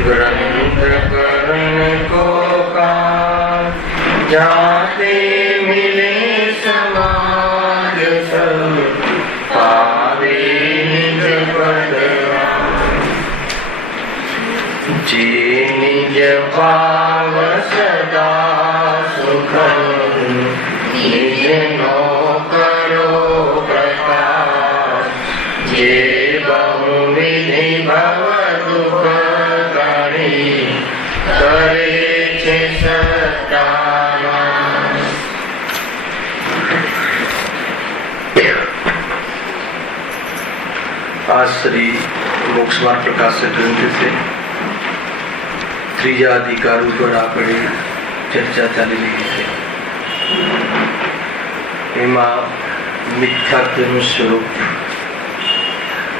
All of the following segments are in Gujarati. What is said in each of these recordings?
ग्रंथ करण को का जाते मिले समाज सब पावे निज पद जे निज पाव सदा सुख निज नो करो प्रकाश जे बहुविधि भव दुख करे छे सत्तानाश। आज श्री मोक्ष मार्ग प्रकाशित ग्रंथ से त्रीजा अधिकार पर आपणे चर्चा चाली रही है। एमा मिथ्यात्वનું स्वरूप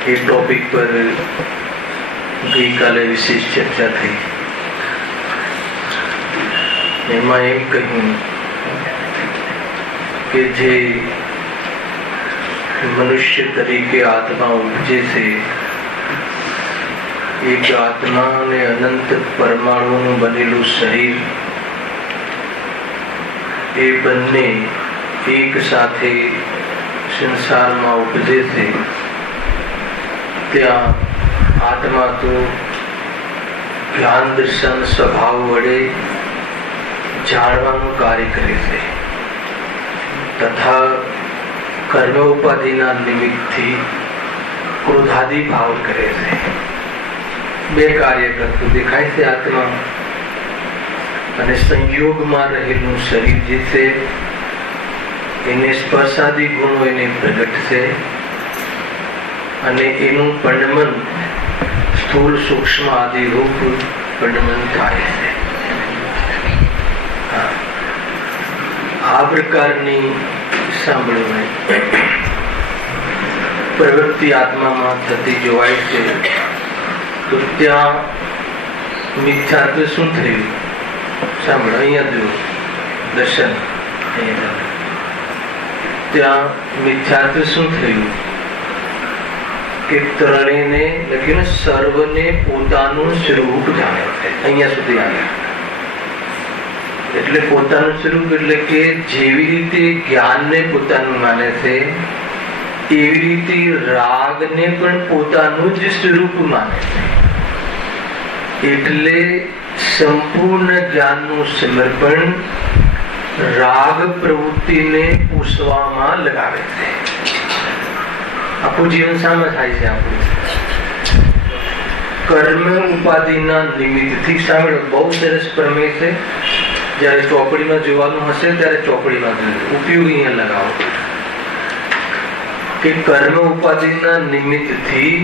એ ટોપિક પર ગઈકાલે વિશેષ ચર્ચા થઈ। એમાં એમ કહ્યું કે જે મનુષ્ય તરીકે આત્મા ઉપજે છે એક આત્મા અને અનંત પરમાણુનું બનેલું શરીર એ બંને એક સાથે સંસારમાં ઉપજે છે ત્યાં आत्मा तो ज्ञान दर्शन स्वभाव वडे जाणवानुं कार्य करे छे तथा कर्मोपाधिना निमित्तथी क्रोधादि भाव करे छे। बे कार्य करतुं देखाय छे आत्मा अने संयोगमां रहेલું शरीर जे छे एने स्पर्शादि गुणो एने प्रगट छे अने एनुं पंडमन स्थूल सूक्ष्म आदि रूप पंडमन थाय छे। आ प्रकारनी सांभळवाय प्रवृत्ति आत्मामां थती जोवाय छे तो त्यां मिथ्यात्व शुं थयुं सांभळो अहींया जो दर्शन त्यां मिथ्यात्व शुं थयुं કે ત્રણેયને લખીને સર્વને પોતાનું સ્વરૂપ જાણે છે। અહીંયા સુધી આવે એટલે પોતાનું સ્વરૂપ એટલે કે જેવી રીતે જ્ઞાનને પોતાનું માને છે એવી રીતે રાગને પણ પોતાનું જ સ્વરૂપ માને છે। એટલે સંપૂર્ણ જ્ઞાનનું સમર્પણ રાગ પ્રવૃત્તિને પોષવામાં લગાવે છે। આપણું જીવન શામાં થાય છે? આપણું કર્મ ઉપાધિના નિમિત્તથી સાંભળો બહુ સરસ પ્રમેય છે। જ્યારે ચોપડીમાં જોવાનું હશે ત્યારે ચોપડીમાં જોજો, ઉપયોગ અહીંયા લગાવો કે કર્મ ઉપાધિના નિમિત્તથી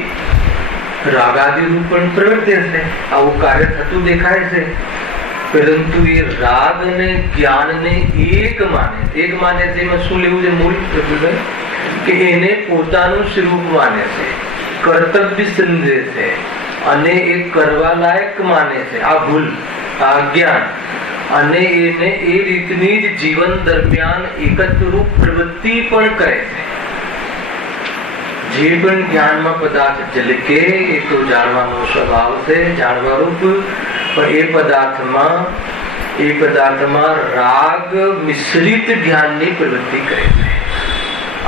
રાગાદિ રૂપ પણ પ્રવર્તે છે। આવું કાર્ય થતું દેખાય છે પરંતુ એ રાગ અને જ્ઞાનને એક માને તેમાં શું લેવું છે મૂળ કે એને પોતાનું સ્વરૂપ માને છે, કર્તવ્ય સમજે છે અને એ કરવા લાયક માને છે। આ ભૂલ, આ અજ્ઞાન અને એને એ રીતની જ જીવન દરમિયાન એકત્વરૂપ પ્રવૃત્તિ પણ કરે છે। જે પણ જ્ઞાનમાં પદાર્થ ઝલકે એ તો જાણવાનો સ્વભાવ છે, જાણવા રૂપ, પણ એ પદાર્થમાં રાગ મિશ્રિત જ્ઞાનની પ્રવૃત્તિ કરે છે।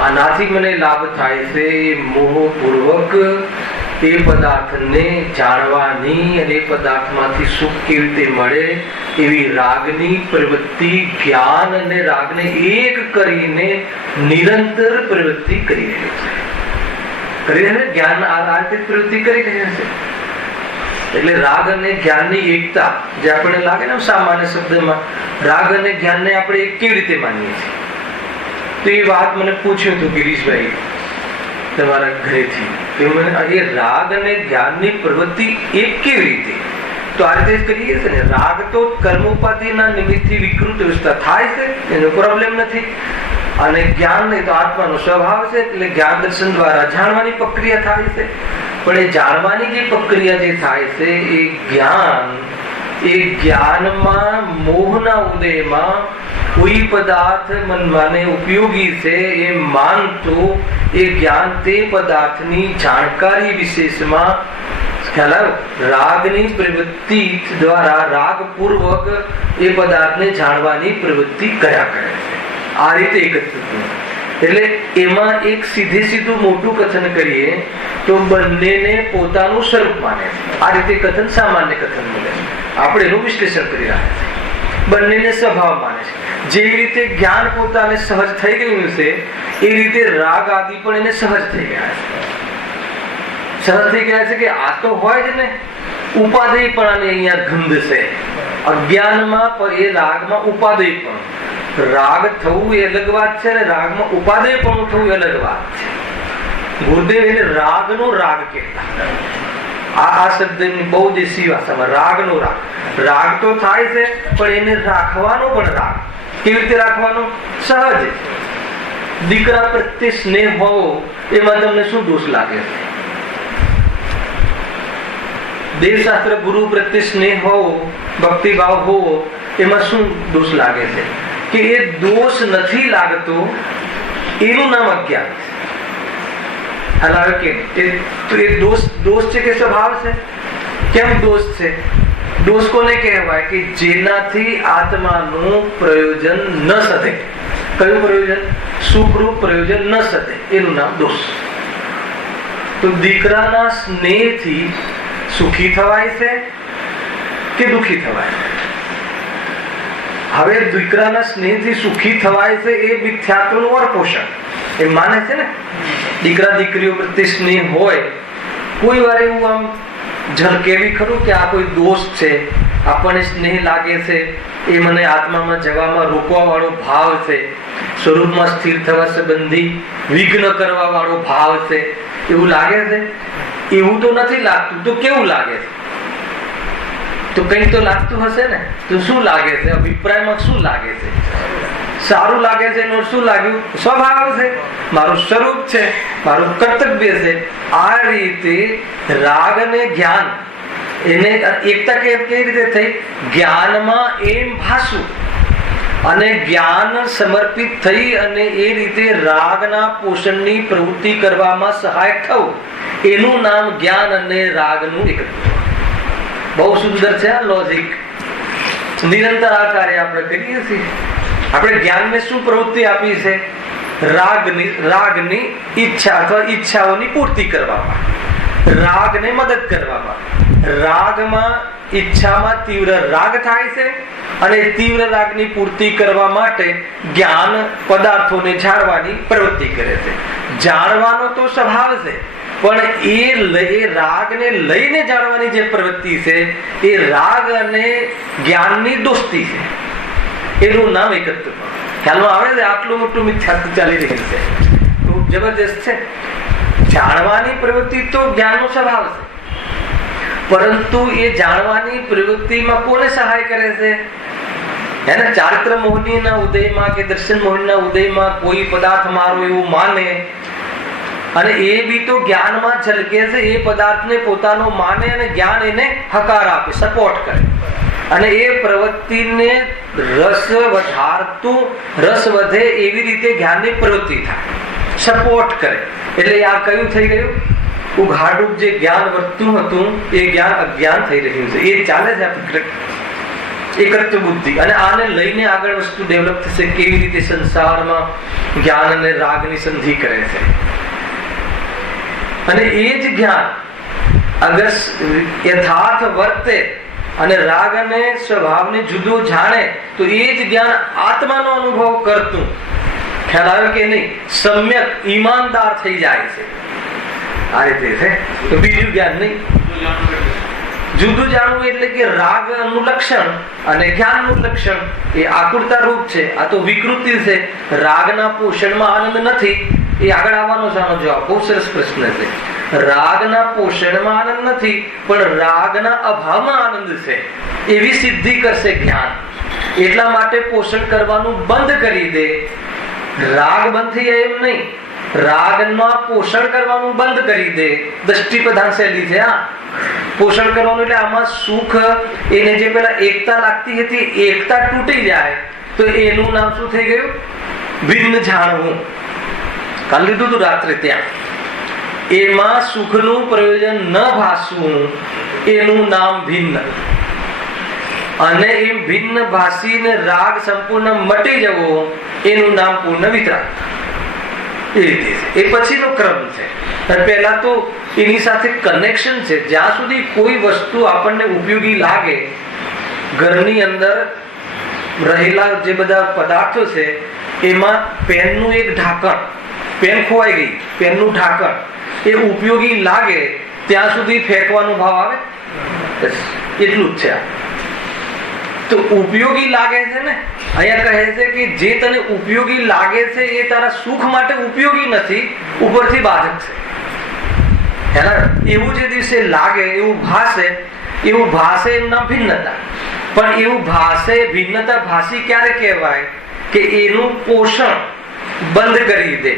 આનાથી મને લાભ થાય છે મોહપૂર્વક એ પદાર્થને જાણવાની અને એ પદાર્થમાંથી સુખ કેવી રીતે મળે એવી રાગની પ્રવૃત્તિ જ્ઞાન અને રાગને એક કરીને નિરંતર પ્રવૃત્તિ કરી રહ્યો છે। જ્ઞાન આ રીતે પ્રવૃત્તિ કરી રહ્યો છે એટલે રાગ અને જ્ઞાનની એકતા જે આપણને લાગે ને સામાન્ય શબ્દમાં રાગ અને જ્ઞાનને આપણે એક કેવી રીતે માનીએ છીએ તો એ વાત મને પૂછ્યું હતું ગિરીશભાઈ તમારા ઘરેથી કે મને એ રાગ અને જ્ઞાનની પ્રવૃત્તિ એક કેવી રીતે તો આ રીતે કરીએ છે ને। રાગ તો કર્મોપાધિના નિમિત્તથી વિકૃત અવસ્થા થાય છે, એનો પ્રોબ્લેમ નથી અને જ્ઞાન નહીં તો આત્માનો સ્વભાવ છે એટલે જ્ઞાન દર્શન દ્વારા જાણવાની પ્રક્રિયા થાય છે। પણ એ જાણવાની જે પ્રક્રિયા જે થાય છે એ જ્ઞાન એ જ્ઞાનમાં મોહના ઉદયમાં કોઈ પદાર્થ મનવાને ઉપયોગી છે એ માનતો એ જ્ઞાન તે પદાર્થની જાણકારી વિશેષમાં ખ્યાલ આવ્યો, રાગની પ્રવૃત્તિ દ્વારા રાગપૂર્વક એ પદાર્થને જાણવાની પ્રવૃત્તિ કર્યા કરે છે. આ રીતે એકત્રિત. એટલે એમાં એક સીધું મોટું કથન કરીએ તો બંનેને પોતાનું સ્વરૂપ માને છે. આ રીતે કથન સામાન્ય કથન મળે છે. આપણે એનું વિશ્લેષણ કરી રહ્યા છીએ. બંનેને સ્વભાવ માને છે. જેવી રીતે જ્ઞાન પોતાને સહજ થઈ ગયું છે એ રીતે રાગ આદિ પણ એને સહજ થઈ ગયા છે. સહજ થઈ ગયા છે કે આ તો હોય જ ને, ઉપાદેય પણ અહીંયા ગંધ છે. અજ્ઞાનમાં એ રાગમાં ઉપાદેય પણ, રાગ થવું એ અલગ વાત છે ને રાગમાં ઉપાદેય પણ થવું એ અલગ વાત છે. ગુરુદેવ એને રાગનો રાગ કહેતા. આ શબ્દની બહુ દેશી ભાષામાં રાગનો રાગ. રાગ તો થાય છે પણ એને રાખવાનો પણ રાગ. કેવી રીતે રાખવાનો? સહજ. દીકરા પ્રત્યે સ્નેહ હોવો એમાં તમને શું દોષ લાગે છે? દેવશાસ્ત્ર ગુરુ પ્રત્યે સ્નેહ હોવો, ભક્તિભાવ હોવો એમાં શું દોષ લાગે છે? કે એ દોષ નથી લાગતો એનું નામ અજ્ઞાન છે. એ દોષ છે કે સ્વભાવ છે? કેમ દોષ છે? દોષ કોને કહેવાય? કે જેનાથી આત્માનું પ્રયોજન ન સધે. કયું પ્રયોજન? સુખરૂપ પ્રયોજન ન સધે એનું નામ દોષ. તો દીકરાના સ્નેહથી સુખી થવાય છે કે દુઃખી થવાય? હવે દીકરાના સ્નેહથી સુખી થવાય છે એ મિથ્યાત્વનું અર્પોષણ એ માને છે ને. દીકરા દીકરીઓ પ્રત્યે સ્નેહ હોય, કોઈ વાર એવું આમ ઝલકેવી ખરું કે આ કોઈ દોષ છે, આપણને સ્નેહ લાગે છે, એ મને આત્મામાં જવામાં રોકવા વાળો ભાવ છે, સ્વરૂપમાં સ્થિર થવા સંબંધી વિઘ્ન કરવા વાળો ભાવ છે, એવું લાગે છે? એવું તો નથી લાગતું. તો કેવું લાગે છે? તો કંઈક તો લાગતું હશે ને. તો શું લાગે છે? અભિપ્રાયમાં શું લાગે છે? સારું લાગે છે એનું શું લાગ્યું? સ્વભાવ છે, મારું સ્વરૂપ છે, મારું કર્તવ્ય છે. આ રીતે રાગ અને જ્ઞાન એને એકતા કેવી રીતે થઈ? જ્ઞાનમાં એમ ભાસું અને જ્ઞાન સમર્પિત થઈ અને એ રીતે રાગના પોષણની પ્રવૃત્તિ કરવામાં સહાયક થવું એનું નામ જ્ઞાન અને રાગનું એકત્વ. બહુ સુંદર છે આ લોજિક. નિરંતર આ કાર્ય આપણે કરીએ છીએ. આપણે જ્ઞાનને શું પ્રવૃત્તિ આપી છે? રાગની ઈચ્છા અથવા ઈચ્છાઓની પૂર્તિ કરવામાં, રાગને મદદ કરવામાં. રાગમાં ઈચ્છામાં તીવ્ર રાગ થાય છે અને તીવ્ર રાગની પૂર્તિ કરવા માટે જ્ઞાન પદાર્થોને જાણવાની પ્રવૃત્તિ કરે છે. જાણવાનો તો સ્વભાવ છે પણ એ રાગને લઈને જાણવાની જે પ્રવૃત્તિ છે એ રાગ અને જ્ઞાનની દોસ્તી છે. એનું નામ એકત્વ. ખ્યાલમાં આવે છે? આટલું મોટું મિથ્યાત્વ ચાલી રહ્યું છે. ખૂબ જબરજસ્ત છે. જાણવાની પ્રવૃત્તિ તો જ્ઞાનનો સ્વભાવ છે, પરંતુ એ જાણવાની પ્રવૃત્તિમાં કોને સહાય કરે છે? એને ચારિત્ર મોહનીના ઉદયમાં કે દર્શન મોહનીના ઉદયમાં કોઈ પદાર્થ મારો એવું માને અને એ બી તો જ્ઞાનમાં ઝલકે છે. એ પદાર્થને પોતાનો માને અને જ્ઞાન એને હકાર આપે, સપોર્ટ કરે અને એ પ્રવૃત્તિને રસ વધારતું, રસ વધે એવી રીતે જ્ઞાનની પ્રવૃત્તિ થાય, સપોર્ટ કરે. એટલે આ કયું થઈ ગયું? ઉઘાડું જે જ્ઞાન વર્તું હતું એ જ્ઞાન અજ્ઞાન થઈ રહ્યું છે. એ ચાલે છે એકત્વ બુદ્ધિ. અને આને લઈને આગળ વસ્તુ ડેવલપ થશે. કેવી રીતે સંસારમાં જ્ઞાન અને રાગની સંધિ કરે છે. અને એ જ જ્ઞાન અગર યથાર્થ વર્તે અને રાગ અને સ્વભાવને જુદો જાણે તો એ જ જ્ઞાન આત્માનો અનુભવ કરતું, ખ્યાલ આવે કે નહીં, સમ્યક ઈમાનદાર થઈ જાય છે. આ રીતે છે. તો બીજું જ્ઞાન નહીં, જુદું જાણવું એટલે કે રાગનું લક્ષણ અને જ્ઞાનનું લક્ષણ એ આકુરતા રૂપ છે. આ તો વિકૃતિ છે. રાગના પોષણમાં આનંદ નથી. એ આગળ આવવાનો છે આનો જવાબ. બહુ સરસ પ્રશ્ન છે. રાગના પોષણમાં આનંદ નથી પણ રાગના અભાવમાં આનંદ છે એવી સિદ્ધિ કરશે જ્ઞાન. એટલા માટે પોષણ કરવાનું બંધ કરી દે. રાગ બંધ થઈ જાય એમ નહીં, રાગમાં પોષણ કરવાનું બંધ કરી દે, દ્રષ્ટિ પ્રધાન શૈલી છે. પોષણ કરવાનું એટલે આમાં સુખ, એને જે પેલા એકતા લાગતી હતી એકતા તૂટી જાય તો એનું નામ શું થઈ ગયું? ભિન્ન જાણવું. કાલ લીધું હતું રાત્રે ત્યાં. એમાં સુખનું પ્રયોજન ન ભાસવું એનું નામ ભિન્ન. અને એમ ભિન્ન ભાસીને રાગ સંપૂર્ણ મટી જવો એનું નામ પૂર્ણ વિતરાગ. એ રીતે એ પછીનો ક્રમ છે. પહેલા તો એની સાથે કનેક્શન છે. જ્યાં સુધી કોઈ વસ્તુ આપણને ઉપયોગી લાગે, ઘરની અંદર રહેલા જે બધા પદાર્થો છે એમાં પેનનું એક ઢાંકણ, પેન ખોવાઈ ગઈ, પેનનું ઢાંકણ એ ઉપયોગી લાગે ત્યાં સુધી ફેંકવાનો ભાવ આવે, એટલું જ છે. તો ઉપયોગી લાગે છે ને, અહીંયા કહે છે કે જે તને ઉપયોગી લાગે છે એ તારા સુખ માટે ઉપયોગી નથી, ઉપરથી બાધક છે. એવું જે દિવસે લાગે એવું ભાસે એમ નામ ભિન્નતા. પણ એવું ભાસે, ભિન્નતા ભાસી ક્યારે કહેવાય? કે એનું પોષણ બંધ કરી દે,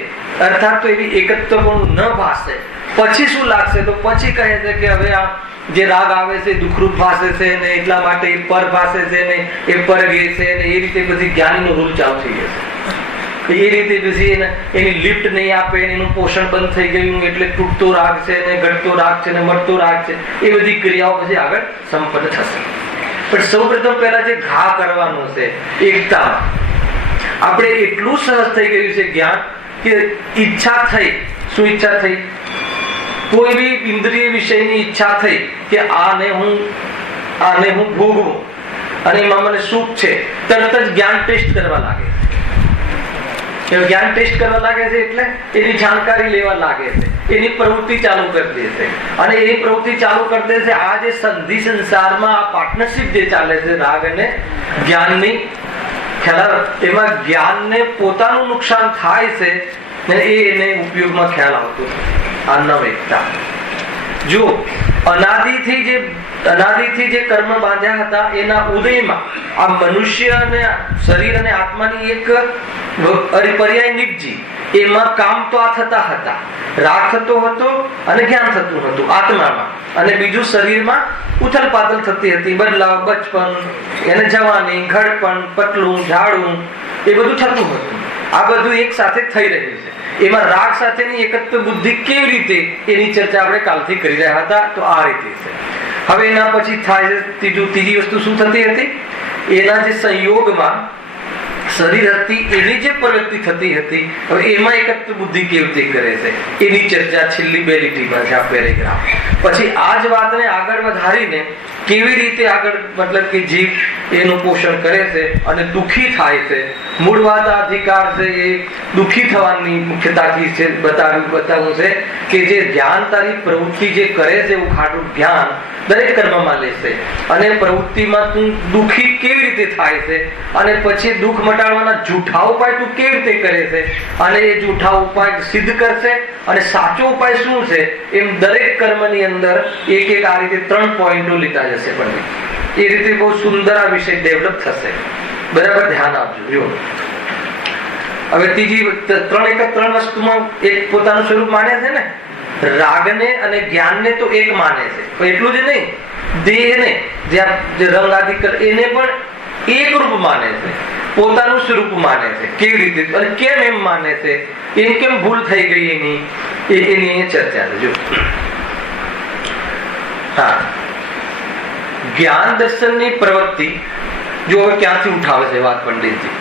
અર્થાત તો એવી એકત્વપણું ન ભાસે. પછી શું લાગશે? તો પછી કહે છે કે હવે આ જે રાગ આવે છે દુઃખરૂપ ભાસે છે ને એટલા માટે એ પર ભાસે છે ને એ પર ગે છે ને એ રીતે બધી જ્ઞાનીનો રૂલ ચાલુ થઈ ગયો. એ રીતે પછી એની લિફ્ટ નહીં આપે, એનું પોષણ બંધ થઈ ગયું એટલે તૂટતો રાગ છે ને ઘટતો રાગ છે ને મળતો રાગ છે, એ બધી ક્રિયાઓ પછી આગળ સંપન્ન થશે. પણ સૌપ્રથમ પહેલા જે ઘા કરવાનો છે એકતામાં, આપણે એટલું સહજ થઈ ગયું છે જ્ઞાન કે ઈચ્છા થઈ. શું ઈચ્છા થઈ? કોઈ બી ઇન્દ્રિય વિષયની ઈચ્છા થઈ કે આને હું ભોગવું અને એમાં મને સુખ છે, તરત જ જ્ઞાન ટેસ્ટ કરવા લાગે છે. જ્ઞાન ટેસ્ટ કરવા લાગે છે એટલે એની જાણકારી લેવા લાગે છે, એની પ્રવૃત્તિ ચાલુ કરી દે છે. અને એ પ્રવૃત્તિ ચાલુ કરી દે છે. આ જે સંધિ સંસારમાં આ પાર્ટનરશિપ જે ચાલે છે રાગ અને જ્ઞાનની, ખ્યાલ એમાં જ્ઞાનને પોતાનું નુકસાન થાય છે ને એને ઉપયોગમાં ખ્યાલ આવતો આ નવૈકતા. જો અનાદિથી જે કર્મ બાંધ્યા હતા એના ઉદયમાં આ મનુષ્ય અને શરીર અને આત્માની એક પર્યાય નિપજી. એમાં કામ તો આ થતા હતા, રાગ થતો હતો અને જ્ઞાન થતું હતું આત્મામાં, અને બીજું શરીરમાં ઉથલ પાથલ થતી હતી, બદલાવ, બચપન, એને જવાની, ઘડપણ, પતલું, ઝાડું, એ બધું થતું હતું. આ બધું એક સાથે થઈ રહ્યું છે. એમાં રાગ સાથેની એકત્વ બુદ્ધિ કેવી રીતે, એની ચર્ચા આપણે કાલથી કરી રહ્યા હતા. તો આ રીતે છે. હવે એના પછી થાય છે ત્રીજી વસ્તુ શું થતી હતી? એના જે સંયોગમાં શરીર હતી એની જે પ્રવૃત્તિ થતી હતી, હવે એમાં એકત્વ બુદ્ધિ કેવી રીતે કરે છે એની ચર્ચા છેલ્લી બે લીટીમાં છે આ પેરેગ્રાફ. પછી આ જ વાતને આગળ વધારીને કેવી રીતે આગળ મતલબ કે જીવ એનું પોષણ કરે છે અને દુઃખી થાય છે. મૂળ વાત અધિકાર છે એ દુઃખી થવાની મુખ્યતાથી છે બતાવવું છે કે જે જ્ઞાન તારી પ્રવૃત્તિ જે કરે છે એવું ખાટું જ્ઞાન દરેક કર્મમાં લેશે અને પ્રવૃત્તિમાં તું દુઃખી કેવી રીતે થાય છે અને પછી દુઃખ મટાડવાના જૂઠા ઉપાય તું કેવી રીતે કરે છે અને એ જૂઠા ઉપાય સિદ્ધ કરશે અને સાચો ઉપાય શું છે એમ દરેક કર્મની અંદર એક આ રીતે 3 પોઈન્ટો લીધા જશે. પણ એ રીતે બહુ સુંદર આ વિષય ડેવલપ થશે. બરાબર ધ્યાન આપજો. જો હવે ત્રીજી 3 વસ્તુમાં એક પોતાનું સ્વરૂપ માને છે ને, રાગને અને જ્ઞાનને તો એક માને છે. એટલું જ નહીં, દેહને જે રંગ આદિ એને પણ એક રૂપ માને છે, પોતાનું સ્વરૂપ માને છે. કેવી રીતે અને કેમ એમ માને છે, એમ કેમ ભૂલ થઈ ગઈ એની ચર્ચા છે. જો હા, જ્ઞાન દર્શનની પ્રવૃત્તિ જો હવે ક્યાંથી ઉઠાવે છે વાત પંડિતજી.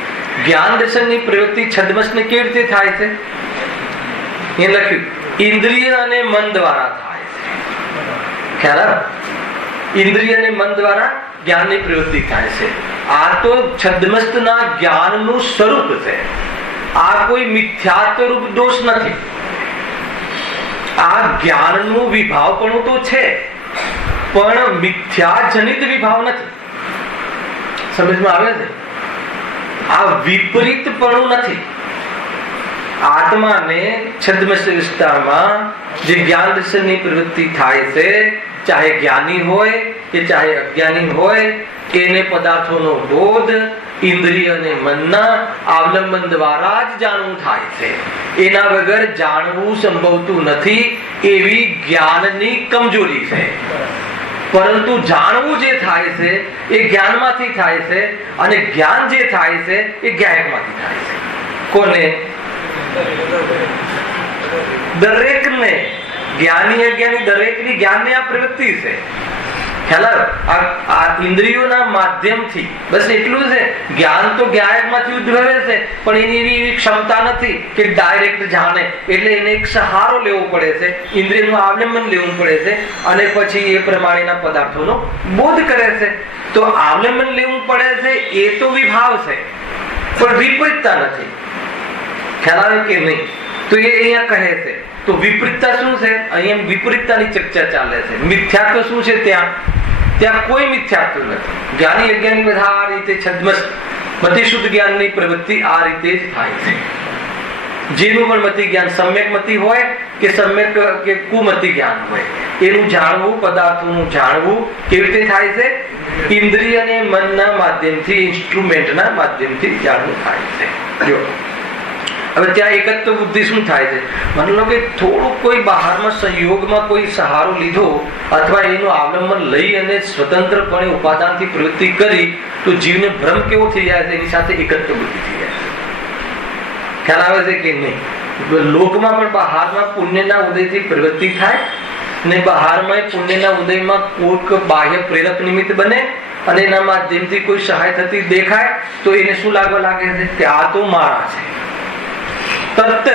જ્ઞાન દર્શનની પ્રવૃત્તિ છદ્મસને કેવી રીતે થાય છે એ લખ્યું, ઇન્દ્રિય અને મન દ્વારા થાય છે. ખ્યાલ આવે? ઇન્દ્રિય અને મન દ્વારા જ્ઞાનની પ્રવૃત્તિ થાય છે. આ તો છદ્મસ્તના જ્ઞાનનું સ્વરૂપ છે. આ કોઈ મિથ્યાત્વ રૂપ દોષ નથી. આ જ્ઞાનનું વિભાવપણું તો છે પણ મિથ્યાજનિત વિભાવ નથી. સમજમાં આવે છે? આ વિપરીતપણું નથી. આત્માને છદ્મસ્ત વિસ્તારમાં જે જ્ઞાન દર્શનની પ્રવૃત્તિ થાય છે, ચાહે જ્ઞાની હોય કે ચાહે અજ્ઞાની હોય, એને પદાર્થોનો બોધ ઇન્દ્રિય અને મનના અવલંબન દ્વારા જ જાણવું થાય છે. એના વગર જાણવું સંભવતું નથી. એવી જ્ઞાનની કમજોરી છે. પરંતુ જાણવું જે થાય છે એ જ્ઞાનમાંથી થાય છે, અને જ્ઞાન જે થાય છે એ જ્ઞાયકમાંથી થાય છે. કોને? દરેકને, જ્ઞાની અજ્ઞાની દરેકની જ્ઞાનની આ પ્રવૃત્તિ છે. આ ઇન્દ્રિયોના માધ્યમથી બસ એટલું છે. જ્ઞાન તો જ્ઞાયકમાંથી ઉદ્ભવે છે, પણ એની એવી ક્ષમતા નથી કે ડાયરેક્ટ જાણે. એટલે એને એક સહારો લેવો પડે છે, ઇન્દ્રિયનું અવલંબન લેવું પડે છે, અને પછી એ પ્રમાણેના પદાર્થોનો બોધ કરે છે. તો અવલંબન લેવું પડે છે એ તો વિભાવ છે, પણ વિપરીતતા નથી. ખ્યાલ આવે કે નહીં? તો એ અહીંયા કહે છે. તો વિપરીતતા શું છે? અહીંયા વિપરીતતાની ચર્ચા ચાલે છે. મિથ્યાત્વ શું છે? ત્યાં કોઈ મિથ્યાત્વ નથી. જ્ઞાની અજ્ઞાની બધા આ રીતે છદ્મસ્ત મતિ શુદ્ધ જ્ઞાનની પ્રવૃત્તિ આ રીતે જ થાય છે. જેનું પણ મતિ જ્ઞાન સમ્યક મતિ હોય કે સમ્યક કે કુમતિ જ્ઞાન હોય, એનું જાણવું, પદાર્થોનું જાણવું કેવી રીતે થાય છે? ઇન્દ્રિય અને મનના માધ્યમથી, ઇન્સ્ટ્રુમેન્ટના માધ્યમથી જાણવું થાય છે. જો હવે ત્યાં એકત્વ બુદ્ધિ શું થાય છે? માની લો કે થોડુંક કોઈ બહારમાં સંયોગમાં કોઈ સહારો લીધો અથવા એનું અવલંબન લઈ અને સ્વતંત્રપણે ઉપાદાનથી પ્રવૃત્તિ કરી, તો જીવને ભ્રમ કેવો થઈ જાય છે? એની સાથે એકત્વ બુદ્ધિ થઈ જાય છે. ખ્યાલ આવે છે કે નહીં? લોકમાં પણ બહારમાં પુણ્યના ઉદયથી પ્રવૃત્તિ થાય, ને બહારમાં પુણ્યના ઉદયમાં કોઈક બાહ્ય પ્રેરક નિમિત્ત બને, અને એના માધ્યમથી કોઈ સહાય થતી દેખાય, તો એને શું લાગવા લાગે છે કે આ તો મારા છે. તરત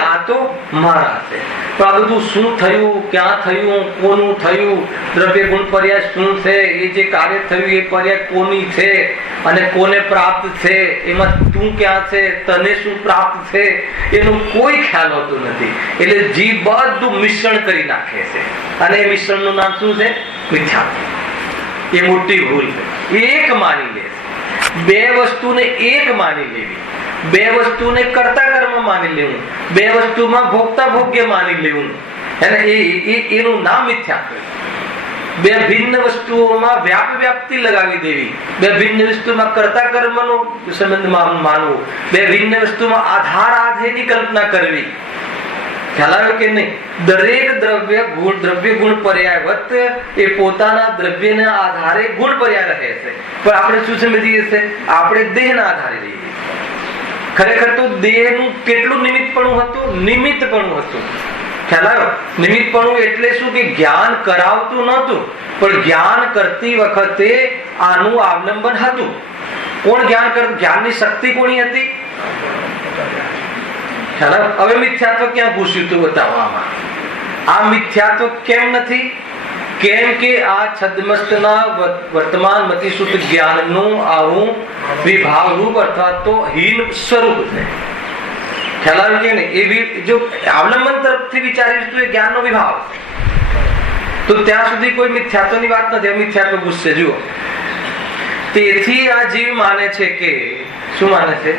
આ તો મારા છે. તો આ બધું શું થયું, ક્યાં થયું, કોનું થયું, દ્રવ્ય ગુણ પર્યાય શું છે, એ જે કાર્ય થયું એ પર્યાય કોની છે અને કોને પ્રાપ્ત છે, એમાં તું ક્યાં છે, તને શું પ્રાપ્ત છે, એનો કોઈ ખ્યાલ હોતો નથી. એટલે જીવ બધું મિશ્રણ કરી નાખે છે, અને એ મિશ્રણનું નામ શું છે? મિથ્યાત્વ. એ મોટી ભૂલ છે. એક માની લે છે. બે વસ્તુને એક માની લેવી, બે વસ્તુને કર્તા કર્મ માની લેવું, બે વસ્તુમાં ભોગતા ભોગ્ય માની લેવું, એનું નામ મિથ્યાત્વ. બે ભિન્ન વસ્તુઓમાં વ્યાપ્તિ લગાવી દેવી, બે ભિન્ન વસ્તુમાં કર્તા કર્મનો સંબંધ માનવો, બે ભિન્ન વસ્તુમાં આધાર આધેયની કલ્પના કરવી. ખ્યાલ આવ્યો કે નહીં? દરેક દ્રવ્ય ગુણ પર્યાયવત એ પોતાના દ્રવ્યના આધારે ગુણ પર્યાય રહે છે. પણ આપણે શું સમજીએ છીએ? આપણે દેહના આધારે રહીએ. ખરેખર તો દેહનું કેટલું નિમિત્તપણું હતું? નિમિત્તપણું હતું. ખ્યાલ આવ્યો? નિમિત્તપણું એટલે શું? કે જ્ઞાન કરાવતું નહોતું, પણ જ્ઞાન કરતી વખતે આનું અવલંબન હતું. કોણ જ્ઞાન કરતું? જ્ઞાનની શક્તિ કોની હતી? હવે મિથ્યાત્વ ક્યાં ઘૂસ્યું હતું? બતાવવામાં. આ મિથ્યાત્વ કેમ નથી? કેમ કે આ છદ્મસ્તના વર્તમાન મતિશુદ્ધ જ્ઞાનનું આવું વિભાવ રૂપ અથવા તો હીન સ્વરૂપ છે. ખ્યાલ આવ્યો કે નહીં? એ જો અવલંબન તરફથી વિચારીશ તો એ જ્ઞાનનો વિભાવ છે. તો ત્યાં સુધી કોઈ મિથ્યાત્વની વાત નથી. મિથ્યાત્વ ગુસ્સે જુઓ. તેથી આ જીવ માને છે કે શું માને છે?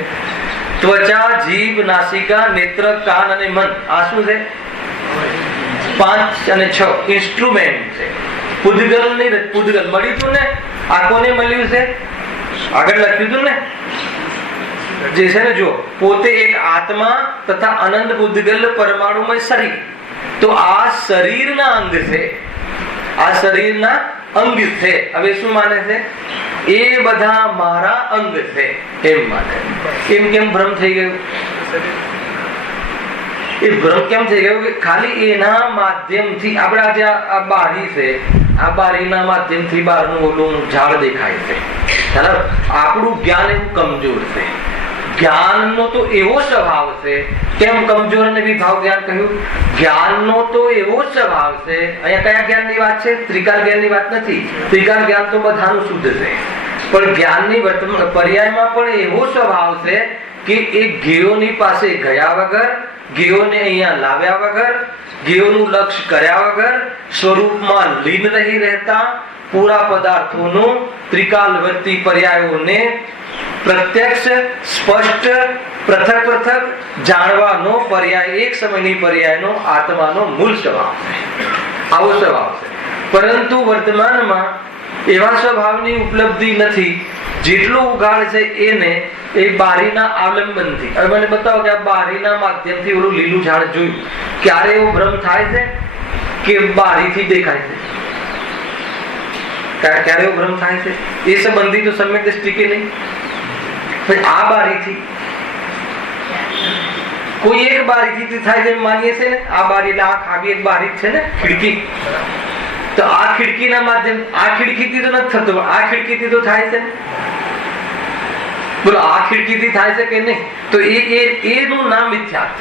ત્વચા, જીભ, નાસિકા, નેત્ર, કાન અને મન આ શું છે? 5 અને 6 ઇન્સ્ટ્રુમેન્ટ છે. પૂદગલ મળ્યું હતું ને? આ કોને મળ્યું છે? આગળ લખ્યું હતું ને જે છે ને, જો પોતે એક આત્મા તથા અનંત પૂદગલ પરમાણુમય શરીર. તો આ શરીરના અંગ છે, આ શરીરના અંગ છે. હવે શું માને છે? એ બધા મારા અંગ છે એમ માને. કેમ ભ્રમ થઈ ગયું? એ ભ્રમ કેમ થઈ ગયો? કે ખાલી એના માધ્યમથી આપણા જે આ બારી છે, આ બારીના માધ્યમથી બહારનું ઓલું ઝાડ દેખાય છે. આપણું જ્ઞાન એવું કમજોર છે. જ્ઞાનનો તો એવો સ્વભાવ છે. કેમ કમજોર અને વિભાવ જ્ઞાન કહ્યું? જ્ઞાનનો તો એવો સ્વભાવ છે. અહીંયા કયા જ્ઞાનની વાત છે? ત્રિકાલ જ્ઞાનની વાત નથી. ત્રિકાલ જ્ઞાન તો બધાનું શુદ્ધ છે, પણ જ્ઞાનની વર્તમાન પર્યાયમાં પણ એવો સ્વભાવ છે કે એ જ્ઞેયોની પાસે ગયા વગર, જ્ઞેયોને અહીંયા લાવ્યા વગર, જ્ઞેયોનું લક્ષ્ય કર્યા વગર સ્વરૂપમાં લીન રહી રહેતા પૂરા પદાર્થોનું ત્રિકાલવર્તી પર્યાયોને પ્રત્યક્ષ, સ્પષ્ટ, પૃથક જાણવાનો પર્યાય, એક સમયની પર્યાયનો આત્માનો મૂળ સ્વભાવ છે. આવો સ્વભાવ છે. પરંતુ વર્તમાનમાં એવા સ્વભાવની ઉપલબ્ધિ નથી જેટલો ઉગાડ છે એને એ બારીના આવલંબનથી. હવે મને બતાવો કે આ બારીના માધ્યમથી ઓલું લીલું ઝાડ જોયું, ક્યારે એવો ભ્રમ થાય છે કે બારીથી દેખાય છે? ક્યારે એવો ભ્રમ થાય છે? એ સંબંધી તો સમ્યક દ્રષ્ટિ કે નહીં. આ બારીથી કોઈ એક બારીથી થાય છે માનીએ છે ને. આ બારી એટલે આ ખાલી એક બારી છે ને, ખિડકી. તો આ ખિડકીના માધ્યમ, આ ખિડકીથી તો નથી થતું, આ ખિડકીથી તો થાય છે. બોલો, આ ખિડકીથી થાય છે કે નહીં? તો એનું નામ મિથ્યાત્વ.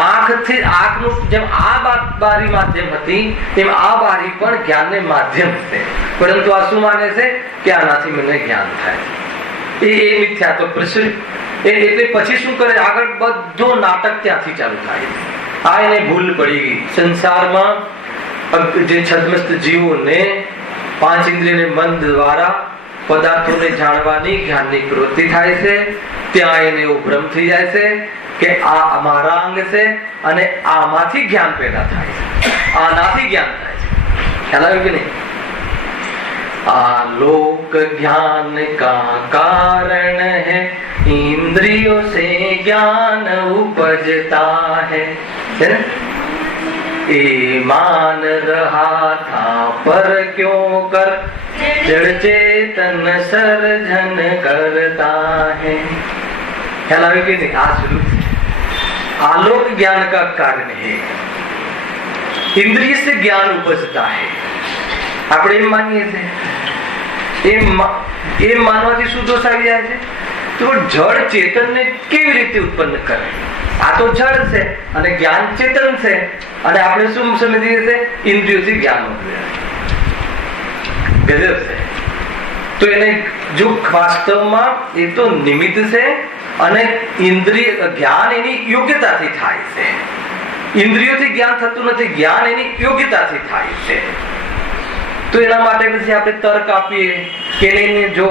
આંખથી, આંખનું જેમ આ બારી માધ્યમ હતી તેમ આ બારી પણ જ્ઞાનને માધ્યમ છે. પરંતુ આ શું માને છે કે આનાથી મને જ્ઞાન થાય. એ મિથ્યાત્વ પ્રસરી. એટલે પછી શું કરે? આગળ બધો નાટક ત્યાંથી ચાલુ થાય. આ એને ભૂલ પડી ગઈ. સંસારમાં જે છદ્મસ્ત જીવોને પાંચ ઇન્દ્રિયને મન દ્વારા પદાર્થોને જાણવાની જ્ઞાનની પ્રવૃત્તિ થાય છે, ત્યાં એને એવો ભ્રમ થઈ જાય છે કે આ અમારા અંગ છે અને આમાંથી જ્ઞાન પેદા થાય છે, આનાથી જ્ઞાન થાય છે. ખ્યાલ આવ્યો કે નહીં? आलोक ज्ञान का कारण है, इंद्रियों से ज्ञान उपजता है. ये मान रहा था पर क्यों कर जड़ चेतन सर्जन करता है. ख्याल आवे कि नहीं? आज शुरू आलोक ज्ञान का कारण है, इंद्रिय से ज्ञान उपजता है. આપણે એમ માનીએ છીએ. એ માનવાથી શું દોષ આવી જાય છે? તો જળ ચેતનને કેવી રીતે ઉત્પન્ન કરે? આ તો જળ છે અને જ્ઞાન ચેતન છે, અને આપણે શું સમજીએ છીએ? ઇન્દ્રિયોથી જ્ઞાન ઉત્પન્ન. ગજબ છે. તો એને જો વાસ્તવમાં એ તો નિમિત્ત છે, અને ઇન્દ્રિય જ્ઞાન એની યોગ્યતાથી થાય છે. ઇન્દ્રિયોથી જ્ઞાન થતું નથી, જ્ઞાન એની યોગ્યતાથી થાય છે. તો એના માટે પછી આપણે તર્ક આપીએ કે નહીં, જો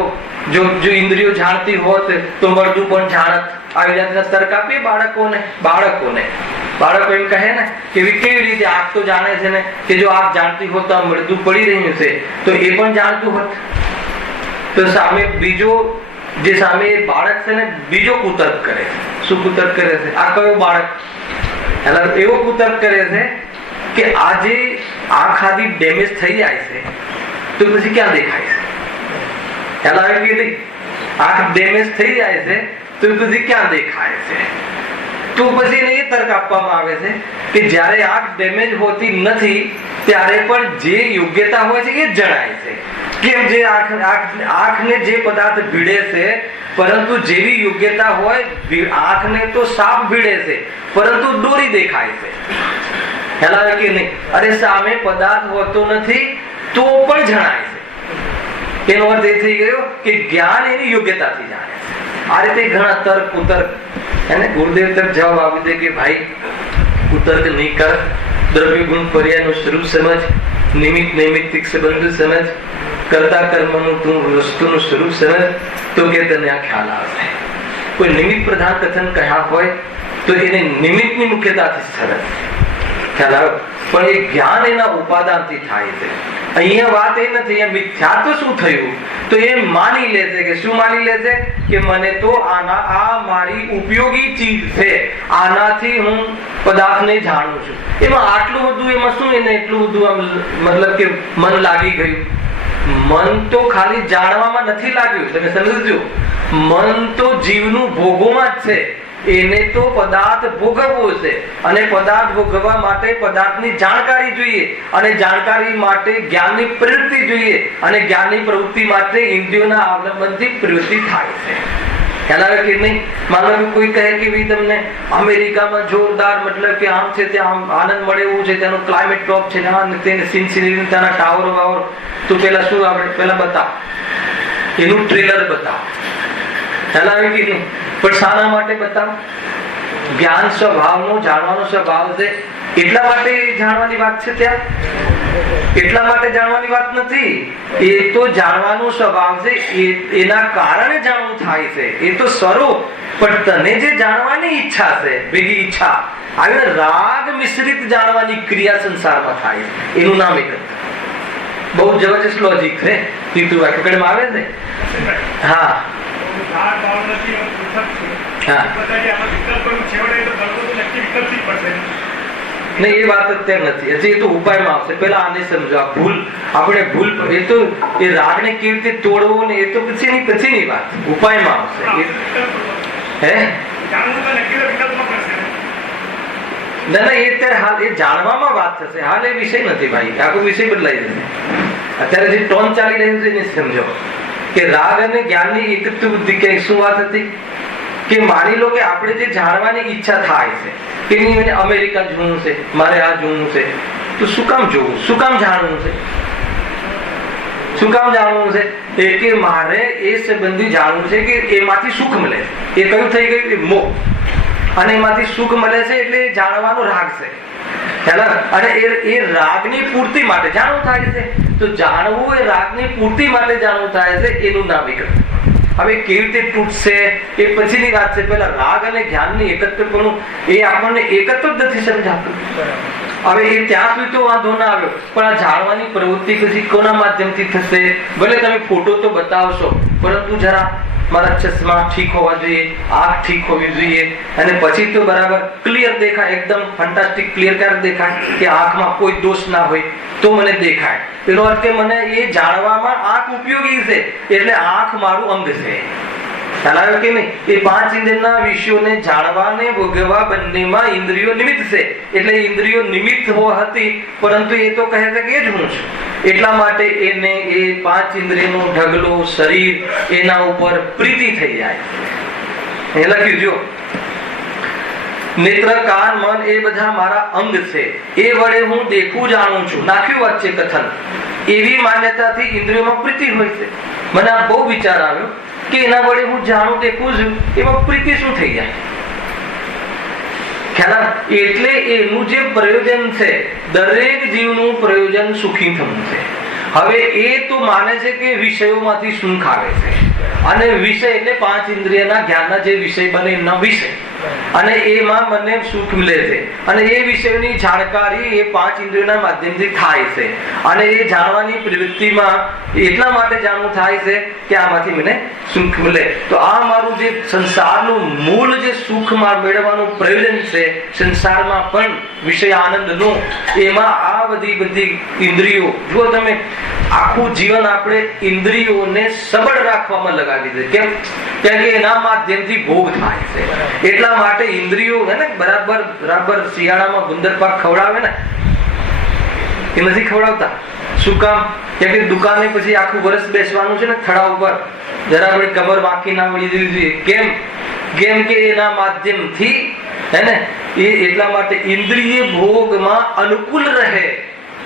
ઇન્દ્રિયો જાણતી હોત તો મળતું પણ જાણત. આવી જાતના તર્ક આપીએ બાળકો એમ કહે ને કે કેવી રીતે આંખ તો જાણે છે ને, કે જો આંખ જાણતી હોત તો મળતું પડી રહ્યું છે તો એ પણ જાણતું હોત. તો સામે બીજો જે સામે બાળક છે ને બીજો કુતર્ક કરે છે. શું કુતર્ક કરે છે? આ કયો બાળક એવો કુતર્ક કરે છે કે આજે આંખ આદિ ડેમેજ થઈ જાય છે તો પછી ક્યાં દેખાય છે? ખ્યાલ આવે કે નહીં? આંખ ડેમેજ થઈ જાય છે તો પછી ક્યાં દેખાય છે? તો પછી એને એ તર્ક આપવામાં આવે છે કે જ્યારે આંખ ડેમેજ હોતી નથી ત્યારે પણ જે યોગ્યતા હોય છે એ જણાય છે. કેમ? જે આંખને જે પદાર્થ ભીડે છે, પરંતુ જેવી યોગ્યતા હોય, આંખને તો સાપ ભીડે છે પરંતુ દોરી દેખાય છે. ખ્યાલ આવે કે નહીં? અરે સામે પદાર્થ હોતો નથી તો પણ જણાય છે. એનો અર્થ એ થઈ ગયો કે જ્ઞાન એની યોગ્યતાથી જાણે છે. આ રીતે ઘણા તર્ક કુતર્ક એને ગુરુદેવ તક જવાબ આપી દે કે ભાઈ કુતર્ક નહીં કર, દ્રવ્ય ગુણ પર્યાયનું સ્વરૂપ સમજ, નિમિત્ત નૈમિત્તિક સંબંધ સમજ, કરતા કર્મનું તું વસ્તુનું સ્વરૂપ સમજ, તો કે તને આ ખ્યાલ આવશે. કોઈ નિમિત્ત પ્રધાન કથન કહ્યા હોય તો એને નિમિત્તની મુખ્યતાથી સરસ ખ્યાલ આવે, પણ એ જ્ઞાન એના ઉપાદાનથી થાય છે. અહીંયા વાત એ નથી, અહીંયા મિથ્યાત્વ શું થયું? તો એ માની લે છે કે શું માની લે છે? કે મને તો આ મારી ઉપયોગી ચીજ છે, આનાથી હું પદાર્થને જાણું છું. એમાં આટલું બધું, એમાં શું એને એટલું બધું મતલબ કે મન લાગી ગયું? મન તો ખાલી જાણવામાં નથી લાગ્યું, તમે સમજજો. મન તો જીવનું ભોગોમાં જ છે. એને તો પદાર્થ ભોગવવો છે, અને પદાર્થ ભોગવવા માટે પદાર્થની જાણકારી જોઈએ, અને જાણકારી માટે જ્ઞાનની પ્રવૃત્તિ જોઈએ, અને જ્ઞાનની પ્રવૃત્તિ માટે ઇન્દ્રિયોના અવલંબનથી પ્રવૃત્તિ થાય છે. ખ્યાલ આવે કે નહીં? માનો કે કોઈ કહે કે ભાઈ તમને અમેરિકામાં જોરદાર મતલબ કે આમ છે, ત્યાં આનંદ મળે એવું છે, ત્યાંનું ક્લાઇમેટ ટોપ છે, સિનસિનરી ત્યાંના ટાવરો વાવરો, તો પેલા શું આપણે પેલા બતાવો, એનું ટ્રેલર બતાવો. ખ્યાલ આવે કે નહીં? પણ શાના માટે બતાવો? જ્ઞાન સ્વભાવનો, જાણવાનો સ્વભાવ છે એટલા માટે જાણવાની વાત છે. ત્યાં એટલા માટે જાણવાની વાત નથી. એ તો જાણવાનો સ્વભાવ છે, એના કારણે જાણવું થાય છે. એ તો સ્વરૂપ. પણ તને જે જાણવાની ઈચ્છા છે, ભેગી ઈચ્છા આવી રાગ મિશ્રિત જાણવાની ક્રિયા સંસારમાં થાય છે, એનું નામ એક. બહુ જબરજસ્ત લોજિક છે તીતુ વાક્યકડમાં આવે છે. હા નહીં, એ વાત અત્યારે નથી, હજી એ તો ઉપાયમાં આવશે. પેલા આને સમજો, આ ભૂલ આપણે ભૂલ એ તો એ રાગને કેવી રીતે તોડવો ને એ તો પછીની વાત ઉપાયમાં આવશે. હે ના એ અત્યારે હાલ એ જાણવામાં વાત થશે. હાલ એ વિષય નથી ભાઈ, આખો વિષય બદલાઈ જશે. અત્યારે જે ટોન ચાલી રહ્યું છે એને સમજો કે રાગ અને જ્ઞાનની એકત્વ બુદ્ધિ કે શું વાત હતી કે માની લો કે આપણે જે જાણવાની ઈચ્છા થાય છે કે નહીં મને અમેરિકા જોવું છે, મારે આ જોવું છે, તો શું કામ જોવું, શું કામ જાણવું છે, શું કામ જાણવું છે? કે મારે એ સંબંધી જાણવું છે કે એમાંથી સુખ મળે છે. એ કયું થઈ ગયું મોહ, અને એમાંથી સુખ મળે છે એટલે જાણવાનો રાગ છે. અને એ રાગની પૂર્તિ માટે જાણવું થાય છે. તો જાણવું એ રાગની પૂર્તિ માટે જાણવું થાય છે, એનું નામ વિકલ્પ. હવે કેવી રીતે તૂટશે એ પછીની વાત છે. પેલા રાગ અને જ્ઞાનની એકત્વપણું એ આપણને એકત્વ જ નથી સમજાતું. હવે એ ત્યાં સુધી તો વાંધો ના આવ્યો, પણ આ જાણવાની પ્રવૃત્તિ પછી કોના માધ્યમથી થશે? ભલે તમે ફોટો તો બતાવશો, પરંતુ જરા મારા ચશ્મા ઠીક હોવા જોઈએ, આંખ ઠીક હોવી જોઈએ, અને પછી તો બરાબર ક્લિયર દેખાય, એકદમ ફેન્ટાસ્ટિક ક્લિયર ક્યારે દેખાય કે આંખમાં કોઈ દોષ ના હોય તો મને દેખાય. એનો અર્થ કે મને એ જાણવામાં આંખ ઉપયોગી છે, એટલે આંખ મારું અંગ છે. ખ્યાલ આવ્યો કે નહીં? એ પાંચ ઇન્દ્રિયના વિષયોને જાણવાને ભોગવવા બંનેમાં ઇન્દ્રિયો નિમિત્ત છે. એટલે ઇન્દ્રિયો નિમિત્ત હતી, પરંતુ એ તો કહે છે કે એ જ હું છું. એટલા માટે એને એ પાંચ ઇન્દ્રિયનો ઢગલો શરીર એના ઉપર પ્રીતિ થઈ જાય. એ લખ્યું જો નેત્ર કાન મન એ બધા મારા અંગ છે, એ વડે હું દેખું જાણું છું. નાખ્યું વચ્ચે કથન. એવી માન્યતાથી ઇન્દ્રિયોમાં પ્રીતિ હોય છે. મને આ બહુ વિચાર આવ્યો કે એના વડે હું જાણું દેખું છું, એમાં પ્રીતિ શું થઈ જાય? ખ્યાલ? એટલે એનું જે પ્રયોજન છે, દરેક જીવનું પ્રયોજન સુખી થવું છે. હવે એ તો માને છે કે વિષયોમાંથી સુખ આવે છે, અને વિષય એટલે પાંચ ઇન્દ્રિયના જ્ઞાનના જે વિષય બને એમના વિષય, અને એમાં મને સુખ મળે છે. અને એ વિષયની જાણકારી એ પાંચ ઇન્દ્રિયોના માધ્યમથી થાય છે. અને એ જાણવાની પ્રવૃત્તિમાં એટલા માટે જાણવું થાય છે કે આમાંથી મને સુખ મળે. તો આ મારું જે સંસારનું મૂળ જે સુખ મેળવવાનું પ્રયોજન છે સંસારમાં પણ વિષય આનંદનું, એમાં આ બધી ઇન્દ્રિયો, જો તમે આખું જીવન આપણે ઇન્દ્રિયોને સબળ રાખવામાં લગાવી દે. કેમ? કે એના માધ્યમથી ભોગ થાય છે. એટલા માટે ઇન્દ્રિયો હે ને બરાબર શિયાળામાં ગુંદર પાક ખવડાવે ને, એ નથી ખવડાવતા. શું કામ? કેમ કે દુકાને પછી આખું વર્ષ બેસવાનું છે ને થડા ઉપર, જરા આપણી કમર વાંકી ના વળી જવી જોઈએ. કેમ કે એના માધ્યમથી હે ને એ એટલા માટે ઇન્દ્રિય ભોગમાં અનુકૂળ રહે,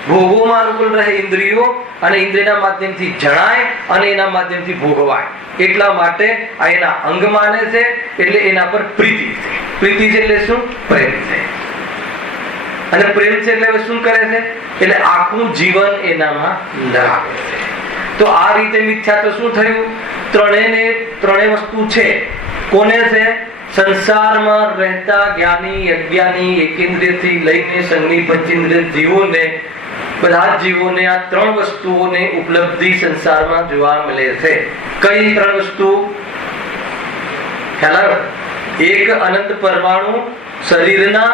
ભોગોમાં અનુકૂળ રહે ઇન્દ્રિયો, અને ઇન્દ્રિયના માધ્યમથી જણાય અને એના માધ્યમથી ભોગવાય. એટલા માટે આ એના અંગ માને છે, એટલે એના પર પ્રીતિ છે. પ્રીતિ છે એટલે શું? પ્રેમ છે. અને પ્રેમ છે એટલે શું કરે છે? એટલે આખું જીવન એનામાં લગાવે છે. તો આ રીતે મિથ્યા તો શું થયું? ત્રણેય વસ્તુ છે. કોને છે? સંસારમાં રહેતા જ્ઞાની અજ્ઞાની એકેન્દ્રિયથી લઈને સંગની પંચેન્દ્રિય જીવોને, બધા જીવોને આ ત્રણ વસ્તુઓને ઉપલબ્ધિ સંસારમાં જોવા મળે છે. કઈ ત્રણ વસ્તુ? ખ્યાલ? એક અનંત પરમાણુ શરીરના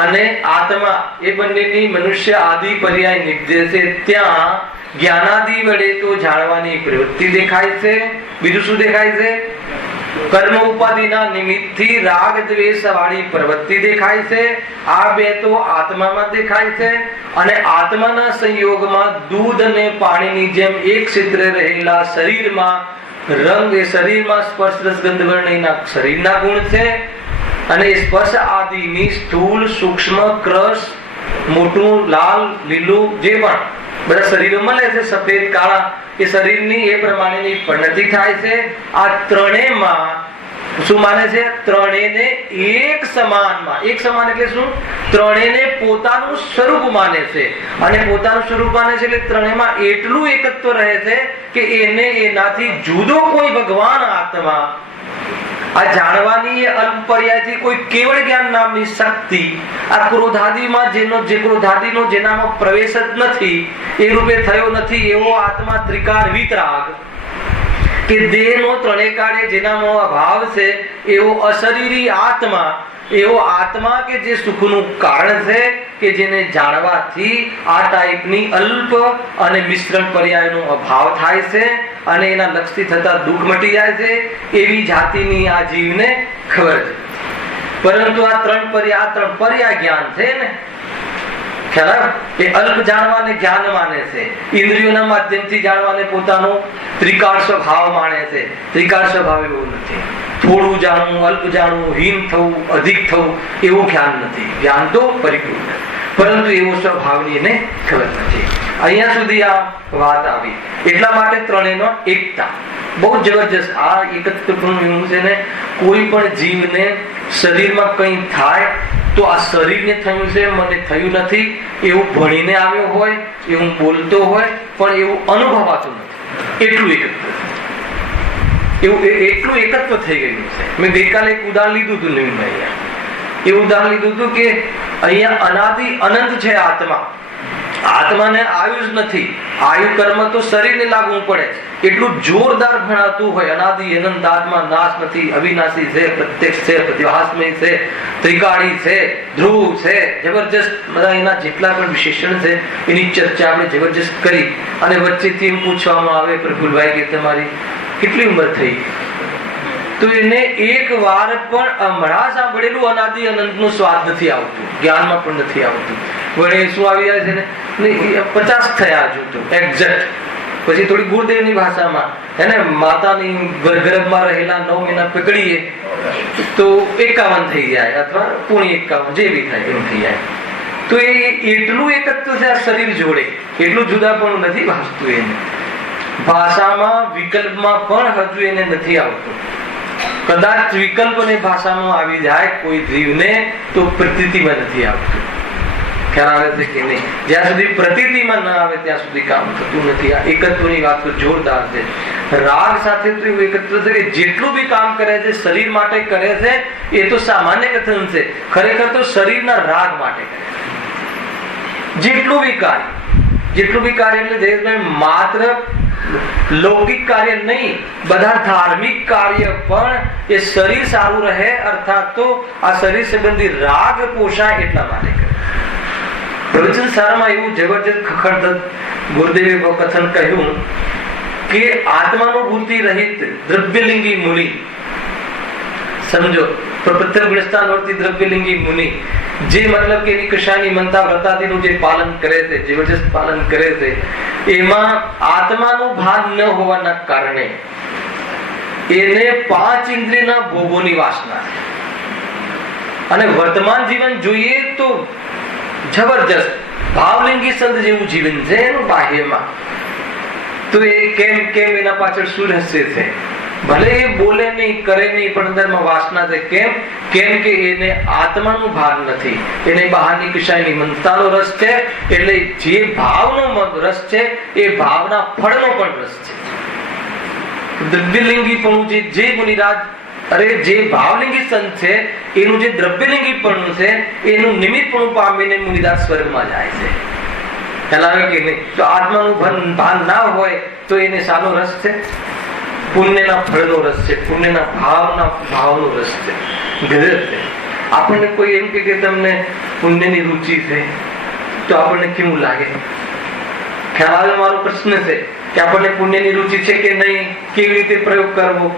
અને આત્મા, એ બંનેની મનુષ્ય આદિ પર્યાય નિર્દેશે. ત્યાં જ્ઞાનાદિ વડે તો જાણવાની પ્રવૃત્તિ દેખાય છે. બીજું શું દેખાય છે? કર્મ ઉપાધિના નિમિત્તથી રાગ દ્વેષ વાળી પ્રવૃત્તિ દેખાય છે. આ બે તો આત્મામાં દેખાય છે. અને આત્માના સંયોગમાં દૂધ અને પાણીની જેમ એક ક્ષેત્રે રહેલા શરીરમાં રંગ, એ શરીરમાં સ્પર્શ રસ ગંધ વર્ણ એના શરીરના ગુણ છે. અને સ્પર્શ આદિની સ્થૂળ સૂક્ષ્મ ક્રસ, મોટું લાલ લીલું જે પણ બધા શરીરો મળે છે, સફેદ કાળા, એ શરીરની એ પ્રમાણેની પરિણતિ થાય છે. આ ત્રણેયમાં શું માને છે? ત્રણેયને એક સમાનમાં, એક સમાન એટલે શું? ત્રણેયને પોતાનું સ્વરૂપ માને છે. અને પોતાનું સ્વરૂપ માને છે એટલે ત્રણેયમાં એટલું એકત્વ રહે છે કે એને એનાથી જુદો કોઈ ભગવાન આત્મા આ જાણવાની એ અલ્પ પર્યાયથી કોઈ કેવળ જ્ઞાન નામની શક્તિ આ ક્રોધાદિમાં જે ક્રોધાદિનો જેનામાં પ્રવેશ જ નથી, એ રૂપે થયો નથી એવો આત્મા ત્રિકાળ વિતરાગ કે દેહનો ત્રણેય કાળે જેનામાં અભાવ છે એવો અશરીરી આત્મા, એવો આત્મા કે જે સુખનું કારણ છે, કે જેને જાણવાથી આ ટાઈપની અલ્પ અને મિશ્રણ પર્યાયનો અભાવ થાય છે અને એના લક્ષથી થતા દુઃખ મટી જાય છે, એવી જાતિની આ જીવને ખબર છે. પરંતુ આ ત્રણ પર્યાય જ્ઞાન છે ને, ખ્યાલ એ અલ્પ જાણવાને જ્ઞાન માને છે, ઇન્દ્રિયોના માધ્યમથી જાણવાને પોતાનો ત્રિકાળ સ્વભાવ માને છે. ત્રિકાળ સ્વભાવ એવો નથી. થોડું જાણવું, અલ્પ જાણવું, હીન થવું, અધિક થવું એવું જ્ઞાન નથી. જ્ઞાન તો પરિપૂર્ણ, પરંતુ એવો સ્વભાવની એને ખબર નથી. અહીંયા સુધી આ વાત આવી. એટલા માટે ત્રણેયનો એકતા બહુ જબરજસ્ત. આ એકત્વનું એવું છે ને, કોઈ પણ જીવને શરીરમાં કંઈ થાય તો આ શરીરને થયું છે, મને થયું નથી એવું ભણીને આવ્યો હોય, એવું બોલતો હોય, પણ એવું અનુભવાતું નથી. એટલું એકત્વ થઈ ગયું છે. મેં ગઈકાલે એક ઉદાહરણ લીધું હતું નવીનભાઈ. એવું ઉદાહરણ લીધું હતું કે અહીંયા અનાદિ અનંત છે આત્મા. આત્માને આયુ જ નથી. આયુ કર્મ તો શરીરને લાગવું પડે. એટલું જોરદાર ભણાતું હોય અનાદિ અનંત આત્મા નાશ નથી, અવિનાશી છે, પ્રત્યક્ષ છે, પ્રતિભાસમય છે, ત્રિકાળી છે, ધ્રુવ છે, જબરજસ્ત બધા એના જેટલા પણ વિશેષણ છે એની ચર્ચા આપણે જબરજસ્ત કરી. અને વચ્ચેથી એમ પૂછવામાં આવે પ્રફુલભાઈ કે તમારી કેટલી ઉંમર થઈ? તો એને એક વાર પણ હમણાં સાંભળેલું અનાદિ અનંતનો સ્વાદ નથી આવતું, જ્ઞાનમાં પણ નથી આવતું. વળે શું આવી જાય છે ને, 50 થયા હજુ તો એક્ઝેક્ટ. પછી થોડી ગુરુદેવની ભાષામાં હે ને, માતાની ગર્ભમાં રહેલા 9 મહિના પકડીએ તો 51 થઈ જાય, અથવા પૂણી 51 જે બી થાય એમ થઈ જાય. તો એ એટલું એકત્વ છે આ શરીર જોડે, એટલું જુદાપણું નથી ભાસતું એને. ભાષામાં વિકલ્પમાં પણ હજુ એને નથી આવતું. કદાચ વિકલ્પ ને ભાષામાં આવી જાય કોઈ જીવને તો પ્રતીતિમાં નથી આવતું. ખ્યાલ આવે છે કે નહીં? જ્યાં સુધી પ્રતીતિમાં ન આવે ત્યાં સુધી કામ થતું નથી. આ એકત્વની વાત તો જોરદાર છે. રાગ સાથે તો એવું એકત્વ છે કે જેટલું બી કામ કરે છે શરીર માટે કરે છે એ તો સામાન્ય કથન છે. ખરેખર તો શરીરના રાગ માટે કરે છે. જેટલું બી કાર્ય એટલે જયેશભાઈ માત્ર લૌકિક કાર્ય નહીં, બધા ધાર્મિક કાર્ય પણ એ શરીર સારું રહે, અર્થાત તો આ શરીર સંબંધી રાગ પોષાય એટલા માટે કરે. પ્રવચન સારામાં એવું જબરજસ્ત ખખડધજ ગુરુદેવે કથન કહ્યું કે આત્માનુભૂતિ રહિત દ્રવ્યલિંગી મુનિ, સમજો પ્રથમ ગુણસ્થાન વર્તી દ્રવ્યલિંગી મુનિ, જે મતલબ કે એની કશાની મનતા વ્રતાદિનું જે પાલન કરે છે, જબરજસ્ત પાલન કરે છે, એમાં આત્માનું ભાન ન હોવાના કારણે એને 5 ઇન્દ્રિયના ભોગોની વાસના છે. અને વર્તમાન જીવન જોઈએ તો જબરજસ્ત ભાવલિંગી સંત જેવું જીવન છે એનું બાહ્યમાં. તો એ કેમ એના પાછળ શું રહસ્ય છે? ભલે એ બોલે નહીં, કરે નહીં, પણ અંદરમાં વાસના છે. કેમ કે એને આત્માનું ભાન નથી, એને બહારની કશાયની મનતાનો રસ છે. એટલે જે ભાવનો રસ છે એ ભાવના ફળનો પણ રસ છે. દ્રવ્યલિંગીપણું જે મુનિરાજ જે ભાવલિંગી સંત છે એનું જે દ્રવ્યલિંગીપણું છે એનું નિમિત્તપણું પામીને મુનિરાજ સ્વર્ગમાં જાય છે. ખ્યાલ આવે કે નહીં? તો આત્માનું ભાન ના હોય તો એને શાનો રસ છે? પુણ્યના ફળનો રસ છે, પુણ્યના ભાવનો રસ છે. આપણને કોઈ એમ કે તમને પુણ્યની રુચિ છે તો આપણને કેવું લાગે? ખ્યાલ આવે? મારો પ્રશ્ન છે કે આપણને પુણ્યની રુચિ છે કે નહીં, કેવી રીતે પ્રયોગ કરવો?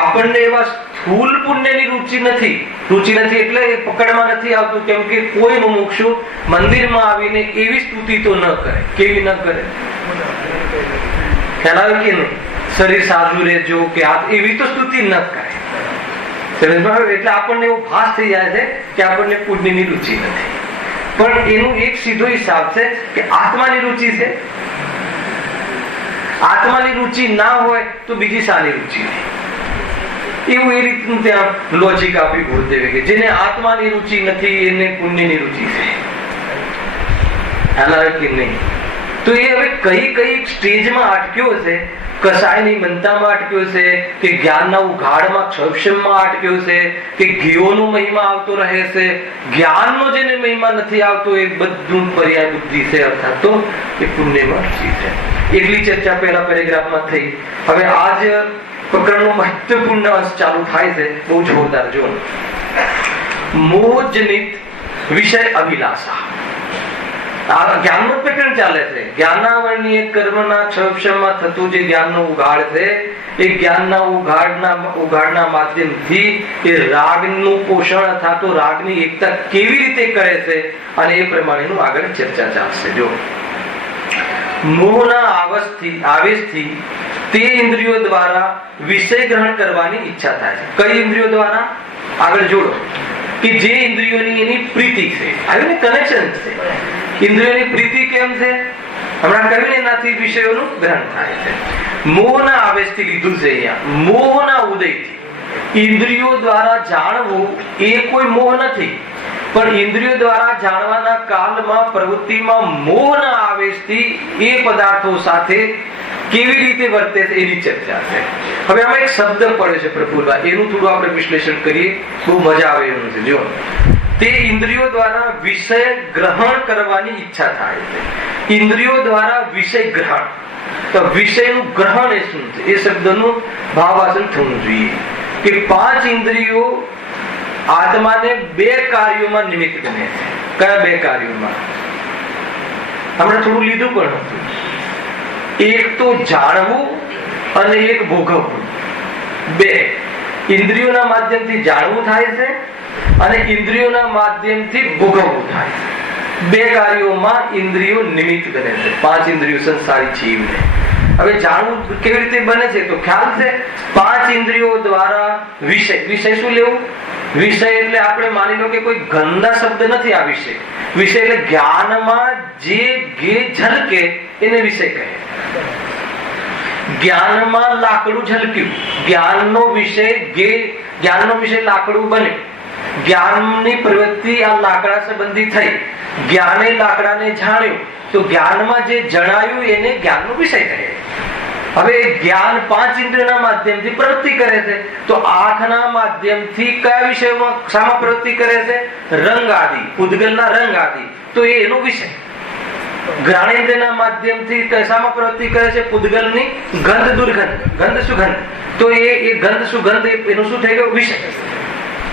આપણને એવા સ્થૂલ પુણ્યની રુચિ નથી એટલે એ પકડમાં નથી આવતું. કેમ કે કોઈ મુમુક્ષુ મંદિરમાં આવીને એવી સ્તુતિ તો ન કરે. કેવી ન કરે? ખ્યાલ આવે કે નહીં? શરીર સાજુ રહેજો કે એવી તો સ્તુતિ ન કરે. એટલે આપણને એવો ભાસ થઈ જાય છે કે આપણને પુણ્યની રુચિ નથી. પણ એનું એક સીધો હિસાબ છે કે આત્માની રુચિ છે. આત્માની રુચિ ના હોય તો બીજી સારી રુચિ નહીં. એવું એ રીતનું ત્યાં લોજિક આપી ગુરુદેવે કે જેને આત્માની રુચિ નથી એને પુણ્યની રુચિ છે. હાલ આવે કે નહીં? તો એ હવે કઈ કઈ સ્ટેજમાં અટક્યો છે? કસાયની મનતામાં અટક્યો છે, કે જ્ઞાનના ઉઘાડમાં ક્ષક્ષમમાં અટક્યો છે, કે ઘીઓનો મહિમા આવતો રહે છે, જ્ઞાનનો જેને મહિમા નથી આવતો એ બધું પર્યાય બુદ્ધિ છે, અર્થાત તો એ પુણ્યમાં અટકી છે. એટલી ચર્ચા પહેલા પેરેગ્રાફમાં થઈ. હવે આજ પ્રકરણનો મહત્વપૂર્ણ અંશ ચાલુ થાય છે, બહુ જોરદાર. જો મોહજનિત વિષય અભિલાષા, આ જ્ઞાનનું પ્રકરણ ચાલે છે. જ્ઞાનાવરણીય કર્મના ક્ષક્ષમમાં થતું જે જ્ઞાનનો ઉઘાડ છે, એ જ્ઞાનના ઉઘાડના માધ્યમથી એ રાગનું પોષણ અથવા તો રાગની એકતા કેવી રીતે કરે છે, અને એ પ્રમાણેનું આગળ ચર્ચા ચાલશે. જો મોહના આવેશથી તે ઇન્દ્રિયો દ્વારા વિષય ગ્રહણ કરવાની ઈચ્છા થાય છે. કઈ ઇન્દ્રિયો દ્વારા? આગળ જોડો કે જે ઇન્દ્રિયોની એની પ્રીતિ છે, આવી કનેક્શન છે. ઇન્દ્રિયોની પ્રીતિ કેમ છે? હમણાં કહ્યું ને, એનાથી વિષયોનું ગ્રહણ થાય છે. મોહના આવેશથી લીધું છે અહીંયા. મોહના ઉદયથી ઇન્દ્રિયો દ્વારા જાણવું એ કોઈ મોહ નથી, પણ ઇન્દ્રિયો દ્વારા જાણવાના કાલમાં પ્રવૃત્તિમાં મોહના આવેશથી એ પદાર્થો સાથે કેવી રીતે વર્તે છે એની ચર્ચા છે. હવે આમાં એક શબ્દ પડે છે પ્રફુલ્લભાઈ, એનું થોડું આપણે વિશ્લેષણ કરીએ, બહુ મજા આવે એવું છે. જો તે ઇન્દ્રિયો દ્વારા વિષય ગ્રહણ કરવાની ઈચ્છા થાય છે. ઇન્દ્રિયો દ્વારા વિષય ગ્રહણ, તો વિષયનું ગ્રહણ એ શું છે? એ શબ્દનું ભાવાસન થવું જોઈએ કે 5 ઇન્દ્રિયો આત્માને 2 કાર્યોમાં નિમિત્ત બને છે. કયા 2 કાર્યોમાં? આપણે થોડું લીધું પણ હતું. એક તો જાણવું અને એક ભોગવવું. 2 ઇન્દ્રિયોના માધ્યમથી જાણવું થાય છે અને ઇન્દ્રિયોના માધ્યમથી ભોગવવું થાય છે. 2 કાર્યોમાં ઇન્દ્રિયો નિમિત્ત બને છે. 5 ઇન્દ્રિયો સંસારી જીવને. હવે જાણવું કેવી રીતે બને છે? તો ખ્યાલ છે, 5 ઇન્દ્રિયો દ્વારા વિષય. વિષય શું લેવું? વિષય એટલે આપણે માની લો કે કોઈ ગંદા શબ્દ નથી આ વિષય. વિષય એટલે જ્ઞાનમાં જે ઝલકે એને વિષય કહે. જ્ઞાનમાં લાકડું ઝલક્યું, જ્ઞાનનો વિષય લાકડું બને. જ્ઞાનની પ્રવૃત્તિ આ લાકડા સંબંધી થઈ. જ્ઞાને લાકડાને જાણ્યું, તો જ્ઞાનમાં જે જણાયું એને જ્ઞાનનો વિષય કહે. હવે જ્ઞાન 5 ઇન્દ્રિયોના માધ્યમથી પ્રવૃત્તિ કરે છે, તો આંખના માધ્યમથી કયા વિષયમાં શામાં પ્રવૃત્તિ કરે છે? રંગ આદિ, ઉદ્ગલના રંગ આદિ, તો એ એનો વિષય. ઘ્રાણેન્દ્રના માધ્યમથી કશામાં પ્રવૃત્તિ કરે છે? પૂદગલની ગંધ દુર્ગંધ, ગંધ સુગંધ, તો એ ગંધ સુગંધ એનું શું થઈ ગયું? વિષય.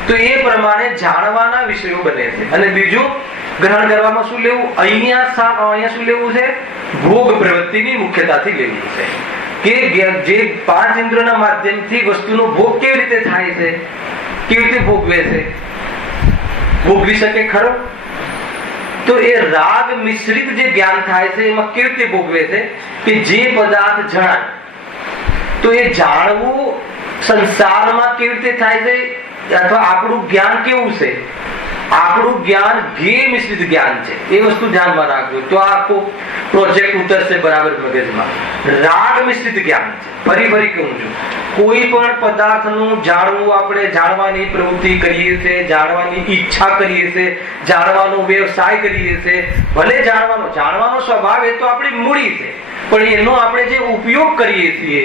તો એ પ્રમાણે જાણવાના વિષયો બને છે. અને બીજું ગ્રહણ કરવામાં શું લેવું? અહીંયા શું લેવું છે? ભોગ પ્રવૃત્તિની મુખ્યતાથી લેવું છે કે જે 5 ઇન્દ્રિયોના માધ્યમથી વસ્તુનો ભોગ કેવી રીતે થાય છે, કેવી રીતે ભોગવે છે, ભોગવી શકે ખરો? તો એ રાગ મિશ્રિત જે જ્ઞાન થાય છે એમાં કેવી રીતે ભોગવે છે કે જે પદાર્થ જણાય, તો એ જાણવું સંસારમાં કેવી રીતે થાય છે, અથવા આપણું જ્ઞાન કેવું છે? આપણું જ્ઞાન ઘી મિશ્રિત જ્ઞાન છે. એ વસ્તુ ધ્યાનમાં રાખજો, તો આખો પ્રોજેક્ટ ઉતરશે બરાબર મગજમાં. રાગ મિશ્રિત જ્ઞાન છે. ફરી કહું છું, કોઈ પણ પદાર્થનું જાણવું, આપણે જાણવાની પ્રવૃત્તિ કરીએ છીએ, જાણવાની ઈચ્છા કરીએ છીએ, જાણવાનો વ્યવસાય કરીએ છીએ. ભલે જાણવાનો સ્વભાવ એ તો આપણી મૂડી છે, પણ એનો આપણે જે ઉપયોગ કરીએ છીએ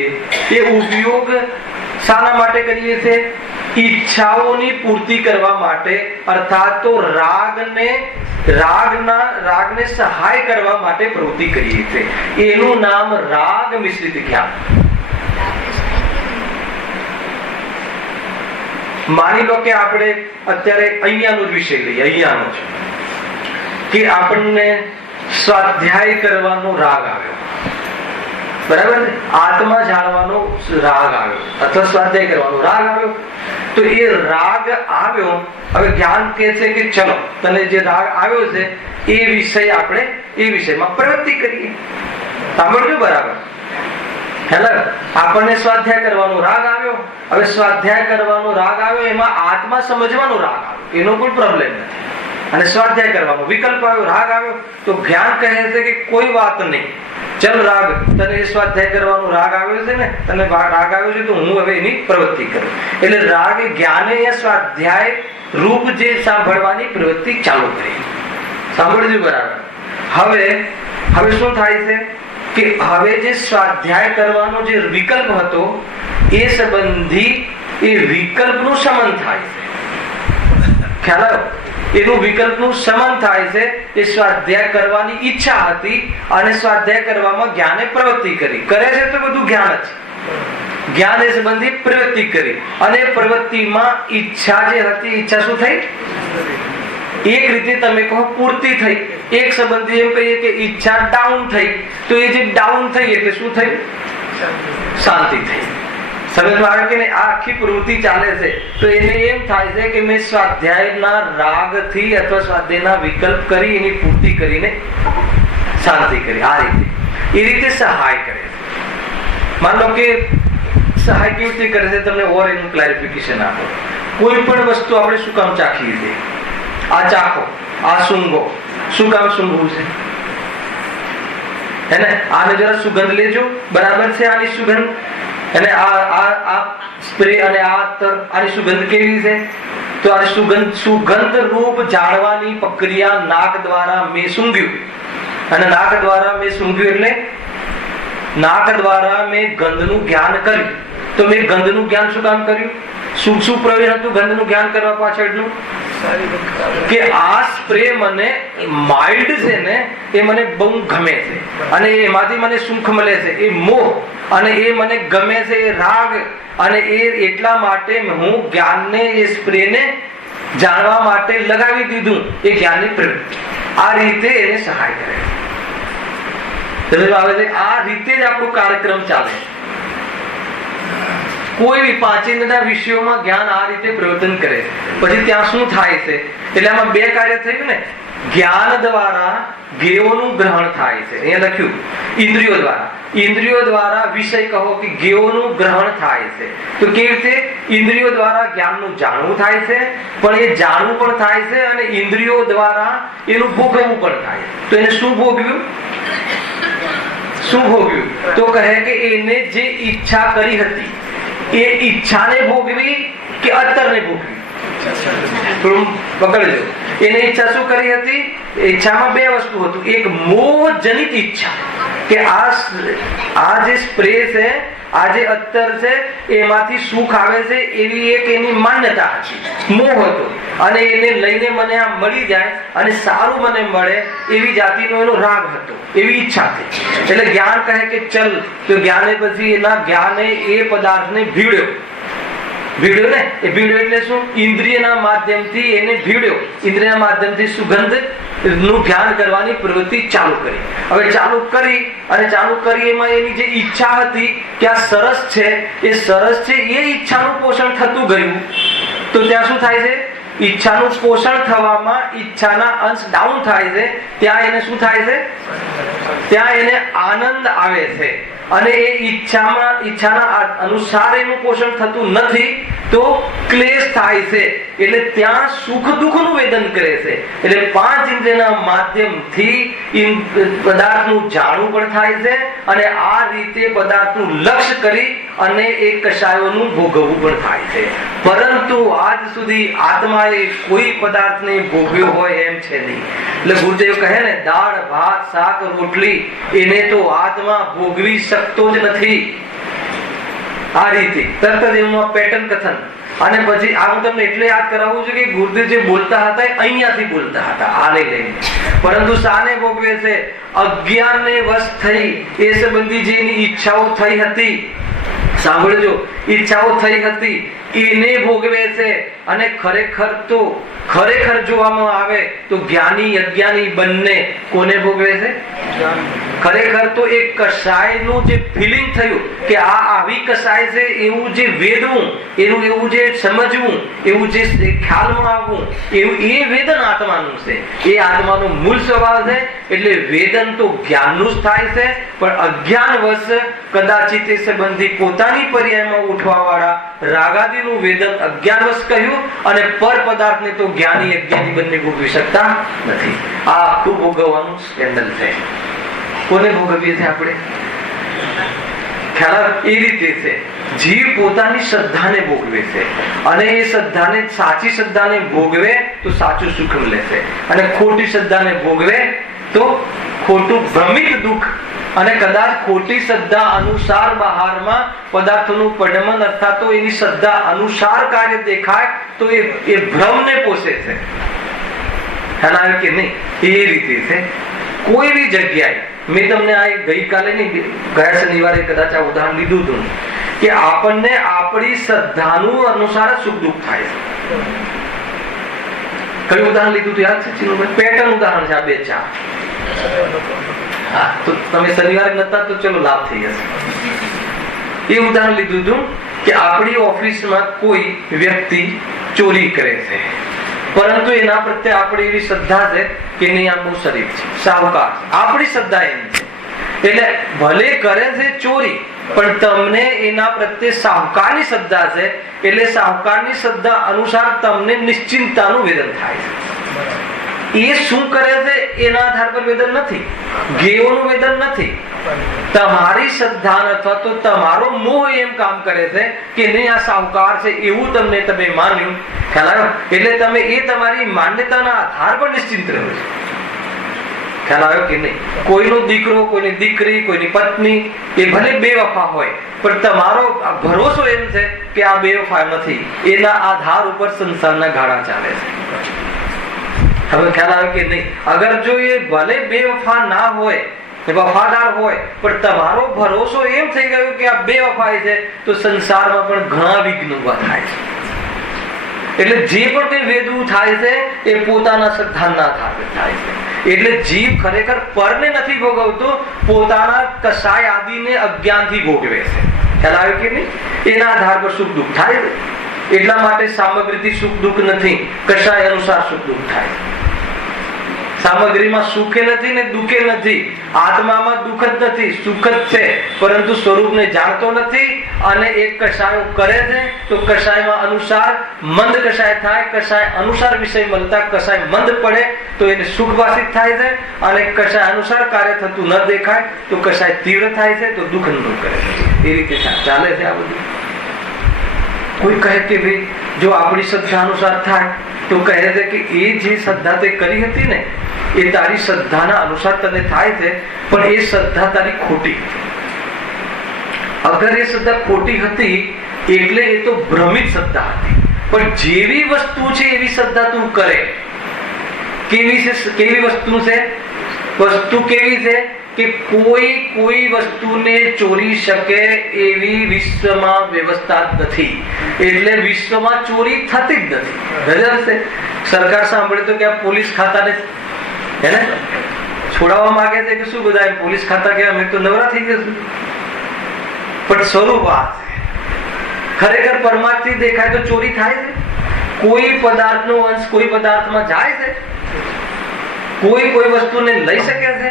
એ ઉપયોગ શાના માટે કરીએ છીએ? ઈચ્છાઓની પૂર્તિ કરવા માટે, અર્થાત તો રાગને સહાય કરવા માટે પ્રવૃત્તિ કરીએ છીએ. એનું નામ રાગ મિશ્રિત જ્ઞાન. માની લો કે આપણે અત્યારે અહીંયાનો જ વિષય લઈએ, અહીંયાનો જ, કે આપણને સ્વાધ્યાય કરવાનો રાગ આવ્યો, બરાબર? આત્મા જાણવાનો રાગ આવ્યો અથવા સ્વાધ્યાય કરવાનો રાગ આવ્યો. તો એ રાગ આવ્યો, હવે જ્ઞાન કહે છે કે ચલો તને જે રાગ આવ્યો છે એ વિષય આપણે એ વિષયમાં પ્રવૃત્તિ કરીએ. સાંભળજો બરાબર? આપણને સ્વાધ્યાય કરવાનો રાગ આવ્યો. હવે સ્વાધ્યાય કરવાનો રાગ આવ્યો, એમાં આત્મા સમજવાનો રાગ આવ્યો, એનો કોઈ પ્રોબ્લેમ નથી. અને સ્વાધ્યાય કરવાનો વિકલ્પ આવ્યો, રાગ આવ્યો, તો જ્ઞાન કહે છે કે કોઈ વાત નહીં, ચલ રાગ, તને સ્વાધ્યાય કરવાનો રાગ આવ્યો છે ને, તને રાગ આવ્યો છે, તો હું હવે એની પ્રવૃત્તિ કરું. એટલે રાગ જ્ઞાને સ્વાધ્યાય રૂપ જે સાંભળવાની પ્રવૃત્તિ ચાલુ કરી. સાંભળજો બરાબર? હવે હવે શું થાય છે કે હવે જે સ્વાધ્યાય કરવાનો જે વિકલ્પ હતો એ સંબંધી એ વિકલ્પનું શમન થાય છે. ખ્યાલ આવ્યો? એનું વિકલ્પનું શમન થાય છે. એ સ્વાધ્યાય કરવાની ઈચ્છા હતી અને સ્વાધ્યાય કરવામાં જ્ઞાને પ્રવૃત્તિ કરી. કરે છે તો બધું જ્ઞાન જ. જ્ઞાન એ સંબંધી પ્રવૃત્તિ કરી અને પ્રવૃત્તિમાં ઈચ્છા જે હતી, ઈચ્છા શું થઈ? એક રીતે તમે કહો પૂર્તિ થઈ. એક સંબંધી એમ કહીએ કે ઈચ્છા ડાઉન થઈ, તો એ જે ડાઉન થઈ એટલે શું થયું? શાંતિ થઈ. સમજમાં આવે કે આ આખી પ્રવૃત્તિ ચાલે છે તો એને એમ થાય છે કે મેં સ્વાધ્યાયના રાગથી અથવા સ્વાધ્યાયના વિકલ્પ કરી એની પૂર્તિ કરીને શાંતિ કરી. આ રીતે એ રીતે સહાય કરે છે. માન લો કે સહાય કેવી રીતે કરે છે, તમને ઓર એનું ક્લેરિફિકેશન આપો. કોઈ પણ વસ્તુ આપણે શું કામ ચાખીએ છીએ? આ ચાખો, આ સૂંઘો. શું કામ સૂંઘવું છે? હે ને? આને જરા સુગંધ લેજો, બરાબર છે આની સુગંધ. અને આ સ્પ્રે અને આ અત્તર, આની સુગંધ કેવી છે? તો આ સુગંધ રૂપ જાણવાની પ્રક્રિયા નાક દ્વારા મેં સૂંઘ્યું. અને નાક દ્વારા મેં સૂંઘ્યું એટલે નાક દ્વારા મેં ગંધનું જ્ઞાન કર્યું. તો મેં ગંધનું જ્ઞાન શું કામ કર્યું? શું પ્રવીણ હતું ગંધનું જ્ઞાન કરવા પાછળનું? કે આ સ્પ્રે મને માઇલ્ડ છે ને, એ મને બહુ ગમે છે અને એમાંથી મને સુખ મળે છે, એ મોહ. અને એ મને ગમે છે, એ રાગ. અને એ એટલા માટે હું જ્ઞાનને, એ સ્પ્રેને જાણવા માટે લગાવી દીધું. એ જ્ઞાનની પ્રવૃત્તિ. આ રીતે એને સહાય કરે છે. આ રીતે જ આપણો કાર્યક્રમ ચાલે. કોઈ 5 વિષયોમાં જ્ઞાન આ રીતે પ્રવર્તન કરે. પછી ત્યાં શું થાય છે? એટલે આમાં 2 કાર્ય થયું ને. જ્ઞાન દ્વારા જ્ઞેયોનું ગ્રહણ થાય છે. અહીંયા લખ્યું ઇન્દ્રિયો દ્વારા. ઇન્દ્રિયો દ્વારા વિષય કહો કે જ્ઞેયોનું ગ્રહણ થાય છે. તો કેવી રીતે? ઇન્દ્રિયો દ્વારા જ્ઞાનનું જાણવું થાય છે, પણ એ જાણવું પણ થાય છે અને ઇન્દ્રિયો દ્વારા એનું ભોગવવું પણ થાય. તો એને શું ભોગવ્યું? શું ભોગવ્યું? તો કહે કે એને જે ઈચ્છા કરી હતી એ ઈચ્છાને ભોગવી કે અત્તરને ભોગવી? થોડું પકડજો. એને ઈચ્છા શું કરી હતી? ઈચ્છામાં 2 વસ્તુ હતું. એક મોહજનિત ઈચ્છા કે આ જે સ્પ્રે છે, આ જે અત્તર છે, એમાંથી સુખ આવે છે એવી એક એની માન્યતા હતી, મોહ હતો. અને એને લઈને મને આ મળી જાય અને સારું મને મળે એવી જાતિનો એનો રાગ હતો, એવી ઈચ્છા હતી. એટલે જ્ઞાન કહે કે ચલ. તો જ્ઞાને પછી એના જ્ઞાને એ પદાર્થને ભીડ્યો ને. એ ભીડ્યો એટલે શું? ઇન્દ્રિયના માધ્યમથી એને ભીડ્યો. ઇન્દ્રિયના માધ્યમથી સુગંધ નું જ્ઞાન કરવાની પ્રવૃત્તિ ચાલુ કરી. હવે ચાલુ કરી એમાં એની જે ઈચ્છા હતી કે આ સરસ છે, એ સરસ છે, એ ઈચ્છાનું પોષણ થતું ગયું. તો ત્યાં શું થાય છે? ઈચ્છાનું પોષણ થવામાં ઈચ્છાના અંશ ડાઉન થાય છે. ત્યાં એને શું થાય છે? ત્યાં એને આનંદ આવે છે. અને એ ઈચ્છાના અનુસાર એનું પોષણ થતું નથી તો ક્લેશ થાય છે. એટલે ત્યાં સુખ દુઃખનું વેદન કરે છે. એટલે 5 ઇન્દ્રિયના માધ્યમથી પદાર્થનું જાણવું પણ થાય છે અને આ રીતે પદાર્થનું લક્ષ્ય કરી અને એ કશાયોનું ભોગવવું પણ થાય છે. પરંતુ આજ સુધી આત્માએ કોઈ પદાર્થને ભોગવ્યો હોય એમ છે નહીં. એટલે ગુરુદેવ કહે ને, દાળ ભાત શાક રોટલી એને તો આત્મા ભોગવી શકતો જ નથી. આ રીતે તરત જ એનું પેટર્ન કથન. અને પછી આ હું તમને એટલે યાદ કરાવું છું કે ગુરુદેવ જે બોલતા હતા અહીંયાથી બોલતા હતા, આને લઈને. પરંતુ શાને ભોગવે છે? અજ્ઞાનને વશ થઈ એ સંબંધી જે એની ઈચ્છાઓ થઈ હતી, સાંભળજો, ઈચ્છાઓ થઈ હતી એને ભોગવે છે. અને ખરેખર જોવામાં આવે તો જ્ઞાની અજ્ઞાની બંને કોને ભોગવે છે? ખરેખર તો એ કસાયનું જે ફિલિંગ થયું કે આ આવી કસાય છે, એવું જે વેદવું, એવું જે સમજવું, એવું જે ખ્યાલમાં આવવું, એવું એ વેદન આત્માનું છે. એ આત્માનો મૂળ સ્વભાવ છે. એટલે વેદન તો જ્ઞાનનું જ થાય છે, પણ અજ્ઞાનવશ કદાચિત એ સંબંધી પોતાની પર્યાયમાં ઉઠવા વાળા રાગાદીનું વેદન અજ્ઞાનવશ કહ્યું અને પર પદાર્થને તો જ્ઞાની અજ્ઞાની બંને ભોગવી શકતા નથી. આ આખું ભોગવવાનું સ્કેન્ડલ છે. કોને ભોગવીએ છીએ આપણે? ખ્યાલ એ રીતે છે. જીવ પોતાની શ્રદ્ધાને ભોગવે છે અને એ શ્રદ્ધાને, સાચી શ્રદ્ધાને ભોગવે તો સાચું સુખ મળે છે અને ખોટી શ્રદ્ધાને ભોગવે તો ખોટું ભ્રમિત દુઃખ અને કદાચ ખોટી શ્રદ્ધા અનુસાર બહારમાં પદાર્થોનું પડમન અર્થાત તો એની શ્રદ્ધા અનુસાર કાર્ય દેખાય તો એ ભ્રમને પોષે છે. ખ્યાલ આવે કે નહીં? એ રીતે છે. કોઈ બી જગ્યાએ મેં તમને આ ગઈકાલે નહીં ગયા શનિવારે કદાચ આ ઉદાહરણ લીધું હતું કે આપણને આપણી શ્રદ્ધાનું અનુસાર સુખ દુઃખ થાય છે. કયું ઉદાહરણ લીધું હતું યાદ છે ચિનુભાઈ? પેટર્ન ઉદાહરણ છે આ 2-4. હા, તો તમે શનિવારે નતા તો ચલો લાભ થઈ જશે. એ ઉદાહરણ લીધું હતું કે આપણી ઓફિસમાં કોઈ વ્યક્તિ ચોરી કરે છે, પરંતુ એના પ્રત્યે આપણી એવી શ્રદ્ધા છે કે નહીં આ બહુ શરીફ છે, સાહુકાર. આપણી શ્રદ્ધા એમ છે એટલે ભલે કરે છે ચોરી પણ તમને એના પ્રત્યે સાહુકારની શ્રદ્ધા છે એટલે સાહુકારની શ્રદ્ધા અનુસાર તમને નિશ્ચિંતતાનું વેદન થાય છે. એ શું કરે છે એના આધાર પર વેદન નથી, ગેયોનું વેદન નથી. તમારી શ્રદ્ધા અથવા તો તમારો મોહ એમ કામ કરે છે કે નહીં આ સાહુકાર છે એવું તમે માન્યું. ખ્યાલ આવ્યો? એટલે તમે એ તમારી માન્યતાના આધાર પર નિશ્ચિંત રહો છો. ખ્યાલ આવ્યો કે નહીં? કોઈનો દીકરો, કોઈની દીકરી, કોઈની પત્ની એ ભલે બેવફા હોય પણ તમારો ભરોસો એમ છે કે આ બેવફા નથી. એના આધાર ઉપર સંસારના ગાળા ચાલે છે. હવે ખ્યાલ આવે કે નહીં? અગર જો એ ભલે બેવફા ના હોય, વફાદાર હોય પણ તમારો ભરોસો એમ થઈ ગયો કે આ બેવફાઈ છે તો સંસારમાં પણ ઘણા વિઘ્ન ઉભા થાય છે. એટલે જે પણ કઈ વેદવું થાય છે એ પોતાના શ્રદ્ધાના આધારે થાય છે. એટલે જીવ ખરેખર પરને નથી ભોગવતો, પોતાના કસાય આદિને અજ્ઞાનથી ભોગવે છે. ખ્યાલ આવે કે નહીં? એના આધાર પર સુખ દુઃખ થાય છે. એટલા માટે સામગ્રીથી સુખ દુઃખ નથી, કસાય અનુસાર સુખ દુઃખ થાય. સામગ્રીમાં સુખે નથી ને દુઃખે નથી, આત્મામાં દુઃખ જ નથી, સુખ જ છે, પરંતુ સ્વરૂપને જાણતો નથી અને એક કસાયો કરે છે તો કસાયમાં અનુસાર મંદ કસાય થાય, કસાય અનુસાર વિષય મળતા કસાય મંદ પડે તો એને સુખવાસિત થાય છે અને કસાય અનુસાર કાર્ય થતું ન દેખાય તો કસાય તીવ્ર થાય છે તો દુઃખ અનુભવ કરે છે. એ રીતે ચાલે છે આ બધું. કોઈ કહે કે ભાઈ જો આપણી શ્રદ્ધા અનુસાર થાય તો કહે છે કે એ જે શ્રદ્ધા તે કરી હતી ને એ તારી શ્રદ્ધાના અનુસાર તને થાય છે પણ એ શ્રદ્ધા તારી ખોટી. અગર એ શ્રદ્ધા ખોટી હતી એટલે એ તો ભ્રમિત શ્રદ્ધા હતી. પણ જેવી વસ્તુ છે એવી શ્રદ્ધા તું કરે. કેવી વસ્તુ છે? વસ્તુ કેવી છે કે કોઈ વસ્તુને ચોરી શકે એવી વિશ્વમાં વ્યવસ્થા નથી, એટલે વિશ્વમાં ચોરી થતી જ નથી. છે સરકાર સાંભળે તો કે પોલીસ ખાતાને એને છોડાવવા માંગે છે કે શું બધા પોલીસ ખાતા કે અમે તો નવરા થઈ જશું. પણ સ્વરૂપ આ છે. ખરેખર પરમાર્થથી દેખાય તો ચોરી થાય છે. કોઈ પદાર્થનો અંશ કોઈ પદાર્થમાં જાય છે, કોઈ વસ્તુને લઈ શકે છે.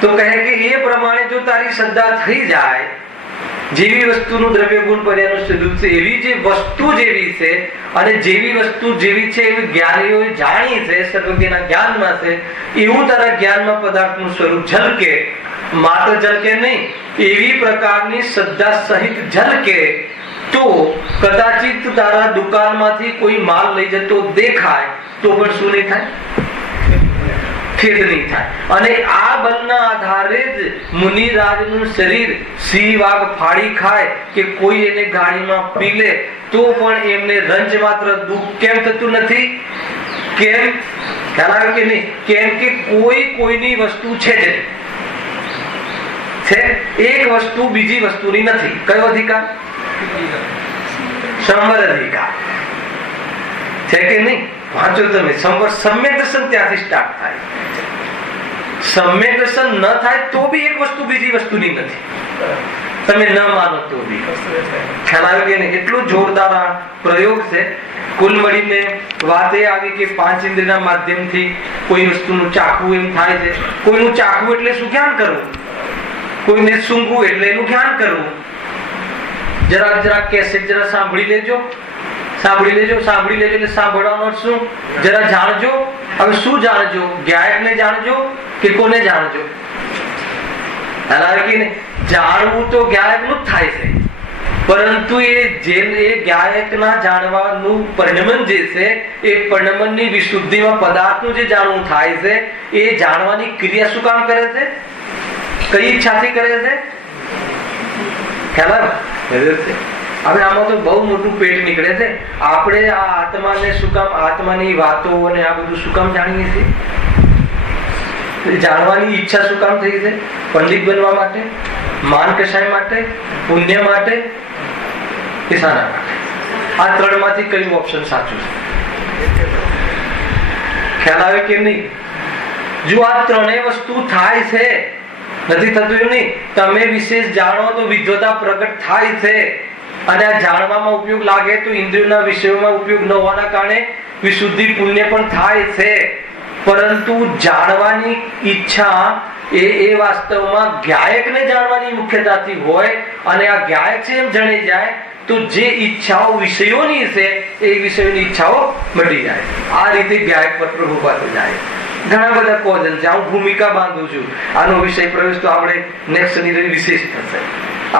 તો કહે કે એ પ્રમાણે જો તારી શ્રદ્ધા થઈ જાય, જેવી વસ્તુનું દ્રવ્ય ગુણ પર્યાયનું સ્વરૂપ છે એવી જે વસ્તુ જેવી છે અને જેવી વસ્તુ જેવી છે એવી જ્ઞાનીઓએ જાણી છે, સર્વજ્ઞના જ્ઞાનમાં છે, એવું તારા જ્ઞાનમાં પદાર્થનું સ્વરૂપ ઝલકે, માત્ર ઝલકે નહીં એવી પ્રકારની શ્રદ્ધા સહિત ઝલકે તો કદાચિત તારા દુકાનમાંથી કોઈ માલ લઈ જતો દેખાય તો પણ શું નહીં થાય? ખેદ નહીં થાય. અને આ બળના આધારે જ મુનિરાજનું શરીર સિંહ વાઘ ફાડી ખાય કે કોઈ એને ગાડીમાં પી લે તો પણ એમને રંજ માત્ર દુઃખ કેમ થતું નથી? કેમ? ખ્યાલ આવે કે નહીં? કેમ કે કોઈની વસ્તુ છે જ છે. એક વસ્તુ બીજી વસ્તુની નથી. કયો અધિકાર? સંવર અધિકાર છે કે નહીં? વાંચો તમે. સંવર સમ્યક દર્શન ત્યાંથી સ્ટાર્ટ થાય. સમ્યક દર્શન ન થાય તો બી એક વસ્તુ બીજી વસ્તુની નથી. તમે ન માનો તો બી. ખ્યાલ આવે કે નહીં? એટલું જોરદાર આ પ્રયોગ છે. કુલ મળીને વાત એ આવી કે 5 ઇન્દ્રિયના માધ્યમથી કોઈ વસ્તુનું ચાખવું એમ થાય છે. કોઈનું ચાખવું એટલે શું? જ્ઞાન કરવું. કોઈને સૂંઘવું એટલે એનું જ્ઞાન કરવું. જરાક કેસેટ જરા સાંભળી લેજો એટલે સાંભળવાનો શું? જરા જાણજો. હવે શું જાણજો? ગાયકને જાણજો કે કોને જાણજો? જાણવું તો ગાયકનું જ થાય છે પરંતુ એ ગાયકના જાણવાનું પરિણમન જે છે એ પરિણમનની વિશુદ્ધિમાં પદાર્થનું જે જાણવું થાય છે એ જાણવાની ક્રિયા શું કામ કરે છે? કઈ ઈચ્છાથી કરે છે? ખ્યાલ આવે? હવે આમાં તો બહુ મોટું પેટ નીકળે છે. આપણે આ આત્માને શું કામ, આત્માની વાતો અને આ બધું શું કામ જાણીએ છીએ? જાણવાની ઈચ્છા શું કામ થઈ છે? પંડિત બનવા માટે, માન કશાય માટે, પુણ્ય માટે, કે શાના માટે? આ ત્રણમાંથી કયું ઓપ્શન સાચું છે? ખ્યાલ આવે કે નહીં? જો આ ત્રણેય વસ્તુ થાય છે, નથી થતું એમ નહીં. તમે વિશેષ જાણો તો વિદ્વતા પ્રગટ થાય છે, અને આ જાણવામાં ઉપયોગ લાગે તો ઇન્દ્રિયોના વિષયોમાં ઉપયોગ ન હોવાના કારણે વિશુદ્ધિ પુણ્ય પણ થાય છે. પરંતુ જાણવાની ઈચ્છા એ વાસ્તવમાં ગાયકને જાણવાની મુખ્યતાથી હોય, અને આ ગાયક છે એમ જણાઈ જાય તો જે ઈચ્છાઓ વિષયોની છે એ વિષયોની ઈચ્છાઓ મળી જાય. આ રીતે ગાયક પર પ્રભુ પાસે જાય. ઘણા બધા કોઝન છે. હું ભૂમિકા બાંધું છું. આનો વિષય પ્રવેશ તો આપણે નેક્સ્ટ શનિ વિશેષ થશે.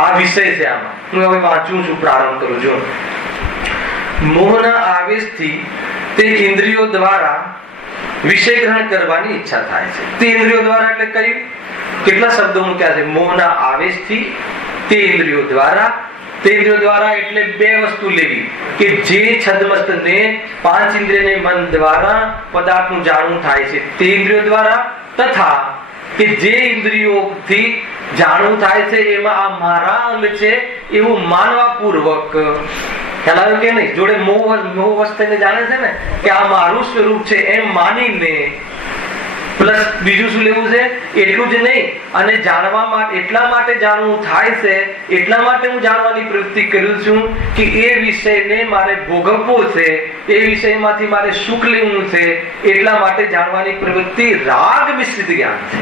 આ વિષય છે. આમાં હું હવે વાંચું છું, પ્રારંભ કરું છું. મોહના આવેશથી તે ઇન્દ્રિયો દ્વારા વિષય ગ્રહણ કરવાની ઈચ્છા થાય છે. તે ઇન્દ્રિયો દ્વારા એટલે કયું? કેટલા શબ્દો મૂક્યા છે? મોહના આવેશથી તે ઇન્દ્રિયો દ્વારા. તે ઇન્દ્રિયો દ્વારા એટલે બે વસ્તુ લેવી કે જે છદ્મસ્તને પાંચ ઇન્દ્રિયને મન દ્વારા પદાર્થનું જાણવું થાય છે તે ઇન્દ્રિયો દ્વારા, તથા કે જે ઇન્દ્રિયોથી જાણવું થાય છે એમાં આ મારા અંગ છે એવું માનવા પૂર્વક. ખ્યાલ આવ્યો કે નહીં? જોડે મોહ વસ્તુને જાણે છે ને કે આ મારું સ્વરૂપ છે એમ માનીને, પ્લસ બીજું શું લેવું છે? એટલું જ નહીં, અને જાણવા માટે એટલા માટે જાણવું થાય છે, એટલા માટે હું જાણવાની પ્રવૃત્તિ કરું છું કે એ વિષયને મારે ભોગવવો છે, એ વિષયમાંથી મારે સુખ લેવું છે, એટલા માટે જાણવાની પ્રવૃત્તિ રાગ મિશ્રિત જ્ઞાન છે.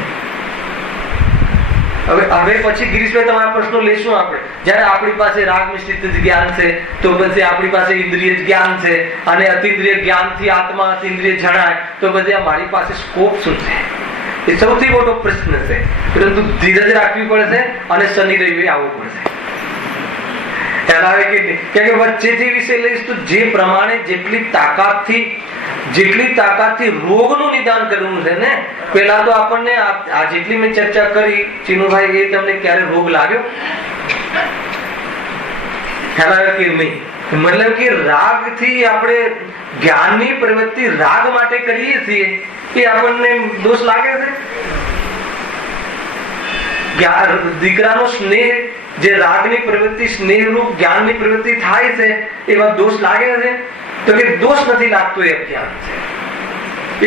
હવે પછી ગિરીશભાઈ તમારા પ્રશ્નો લેશું આપણે. જયારે આપણી પાસે રાગ મિશ્રિત જ્ઞાન છે તો પછી આપણી પાસે ઇન્દ્રિય જ્ઞાન છે, અને અતિન્દ્રિય જ્ઞાનથી આત્મા અતિન્દ્રિય જણાય તો પછી આ મારી પાસે સ્કોપ શું છે? એ સૌથી મોટો પ્રશ્ન છે. પરંતુ ધીરજ રાખવી પડશે અને શનિ રવિ આવવું પડશે. ખ્યાલ આવે કે નહીં? કે વચ્ચેથી વિષય લઈશ તો જે પ્રમાણે જેટલી તાકાતથી રોગનું નિદાન કરવું છે ને, પેલા તો આપણને આ જેટલી મેં ચર્ચા કરી ચીનુભાઈ, એ તમને ક્યારે રોગ લાગ્યો? ખ્યાલ આવે કે નહીં? મતલબ કે રાગથી આપણે જ્ઞાનની પ્રવૃત્તિ રાગ માટે કરીએ છીએ, એ આપણને દોષ લાગે છે? દીકરાનો સ્નેહ જે રાગની પ્રવૃત્તિ, સ્નેહરૂપ જ્ઞાનની પ્રવૃત્તિ થાય છે, એમાં દોષ લાગે છે? તો કે દોષ નથી લાગતો, એ અજ્ઞાન છે.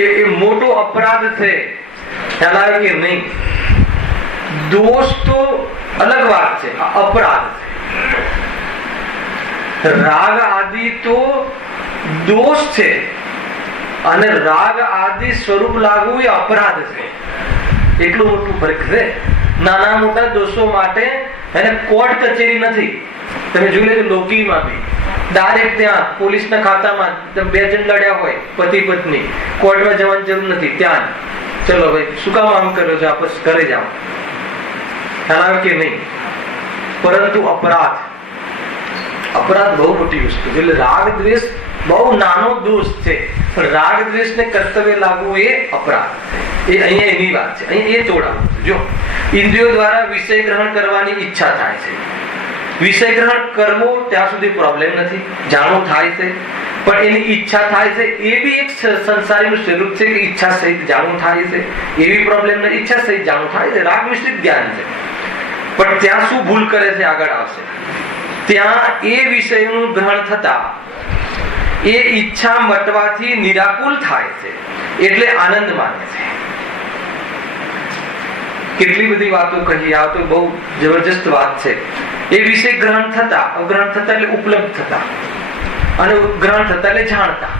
એ મોટો અપરાધ છે. ખ્યાલ આવે કે નહીં? દોષ તો અલગ વાત છે, અપરાધ છે. રાગ આદિ તો દોષ છે, અને રાગ આદિ સ્વરૂપ લાગવું એ અપરાધ છે. એટલું મોટું ફરક છે. નાના મોટા દોષો માટે એને કોર્ટ કચેરી નથી. તમે જોઈ લેજો લોકીમાં બી ડાયરેક્ટ ત્યાં પોલીસના ખાતામાં બે જણ લડ્યા હોય, પતિ પત્ની, કોર્ટમાં જવાની જરૂર નથી. ત્યાં ચલો ભાઈ શું કામ આમ કર્યો છો, આપસ ઘરે જાઓ. ખ્યાલ આવે કે નહીં? પરંતુ અપરાધ બહુ મોટી વસ્તુ છે. એટલે રાગ દ્વેષ બહુ નાનો દોષ છે, પણ રાગ દ્વેષને કર્તવ્ય લાગવું એ અપરાધ છે. એ અહીંયા એની વાત છે. અહીંયા એ જોડાવું. જો ઇન્દ્રિયો દ્વારા વિષય ગ્રહણ કરવાની ઈચ્છા થાય છે. વિષય ગ્રહણ કરવો ત્યાં સુધી પ્રોબ્લેમ નથી, જાણવું થાય છે, પણ એની ઈચ્છા થાય છે એ બી એક સંસારીનું સ્વરૂપ છે કે ઈચ્છા સહિત જાણવું થાય છે. એવી પ્રોબ્લેમ નથી, ઈચ્છા સહિત જાણવું થાય છે. રાગ મિશ્રિત જ્ઞાન છે. પણ ત્યાં શું ભૂલ કરે છે આગળ આવશે. ત્યાં એ વિષયનું ગ્રહણ થતા એ ઈચ્છા મટવાથી નિરાકુલ થાય છે, એટલે આનંદ માને છે. કેટલી બધી વાતો કહી, આ તો બહુ જબરજસ્ત વાત છે. એ વિષય ગ્રહણ થતા, અગ્રહણ થતા એટલે ઉપલબ્ધ થતા, અને ગ્રહણ થતા એટલે જાણતા.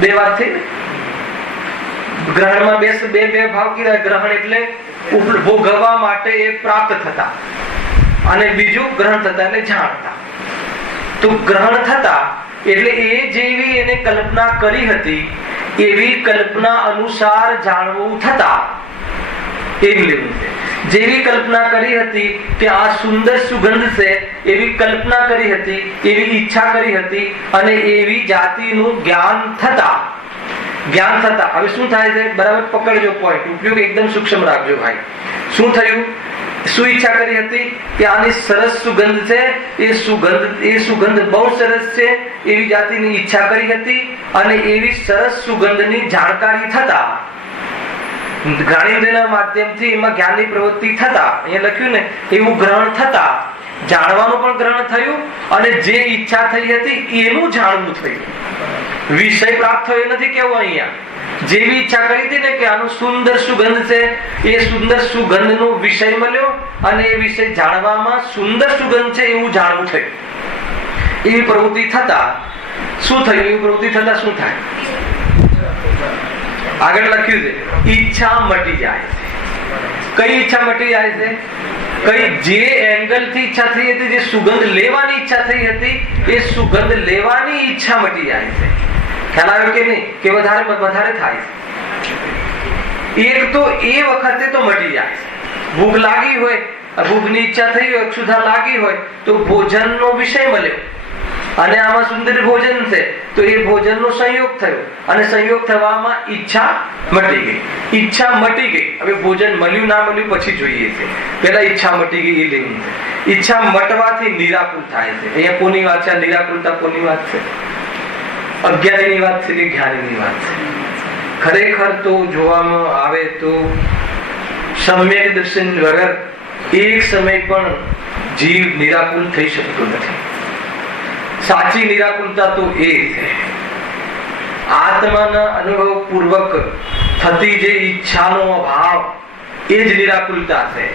બે વાત થઈ ને. ગ્રહણમાં બે ભાવ કીધા. ગ્રહણ એટલે ભોગવવા માટે એ પ્રાપ્ત થતા, અને બીજું ગ્રહણ થતા એટલે જાણતા. તો ગ્રહણ થતા એટલે એ જેવી એને કલ્પના કરી હતી એવી કલ્પના અનુસાર જાણવું થતા એમ લેવું છે. જેવી કલ્પના કરી હતી કે આ સુંદર સુગંધ છે, એવી કલ્પના કરી હતી, એવી ઈચ્છા કરી હતી, અને એવી જાતિનું જ્ઞાન થતા હવે શું થાય છે? બરાબર પકડજો પોઈન્ટ, ઉપયોગ એકદમ સૂક્ષ્મ રાખજો ભાઈ. શું થયું? શું ઈચ્છા કરી હતી કે આની સરસ સુગંધ છે, એ સુગંધ બહુ સરસ છે, એવી જાતિની ઈચ્છા કરી હતી, અને એવી સરસ સુગંધની જાણકારી થતા જ્ઞાનેન્દ્રના માધ્યમથી એમાં જ્ઞાનની પ્રવૃત્તિ થતા, અહીંયા લખ્યું ને એવું ગ્રહણ થતા જાણવાનું પણ ગ્રહણ થયું, અને જે ઈચ્છા થઈ હતી એનું જાણવું થયું. વિષય પ્રાપ્ત થયો નથી કેવું અહીંયા. જેવી ઈચ્છા કરી હતી ને કે આનું સુંદર સુગંધ છે, એ સુંદર સુગંધનો વિષય મળ્યો, અને એ વિષય જાણવામાં સુંદર સુગંધ છે એવું જાણવું થયું. એવી પ્રવૃત્તિ થતા શું થયું? એવી પ્રવૃત્તિ થતા શું થાય? આગળ લખ્યું છે ઈચ્છા મટી જાય છે. કઈ ઈચ્છા મટી જાય છે? કઈ જે એંગલ થી ઈચ્છા થઈ હતી, જે સુગંધ લેવાની ઈચ્છા થઈ હતી, એ સુગંધ લેવાની ઈચ્છા મટી જાય છે. ખ્યાલ આવ્યો કે નહીં? કે વધારે થાય છે. એક તો એ વખતે તો મટી જાય છે. ભૂખ લાગી હોય, ભૂખની ઈચ્છા થઈ હોય, ક્ષુધા લાગી હોય, તો ભોજનનો વિષય મળ્યો, અને આમાં સુંદર ભોજન છે, તો એ ભોજનનો સંયોગ થયો, અને સંયોગ થવામાં ઈચ્છા મટી ગઈ. ઈચ્છા મટી ગઈ. હવે ભોજન મળ્યું ના મળ્યું પછી જોઈએ છે. પેલા ઈચ્છા મટી ગઈ એ લેવું છે. ઈચ્છા મટવાથી નિરાકુલ થાય છે. અહીંયા કોની વાત છે? નિરાકુલતા કોની વાત છે? અજ્ઞાનીની વાત છે કે જ્ઞાનીની વાત છે? ખરેખર તો જોવામાં આવે તો સમ્યક દર્શન વગર એક સમય પણ જીવ નિરાકુલ થઈ શકતો નથી. સાચી નિરાકુલતા તો એ છે આત્માના અનુભવ પૂર્વક થતી જે ઈચ્છાનો અભાવ, એ જ નિરાકુલતા છે.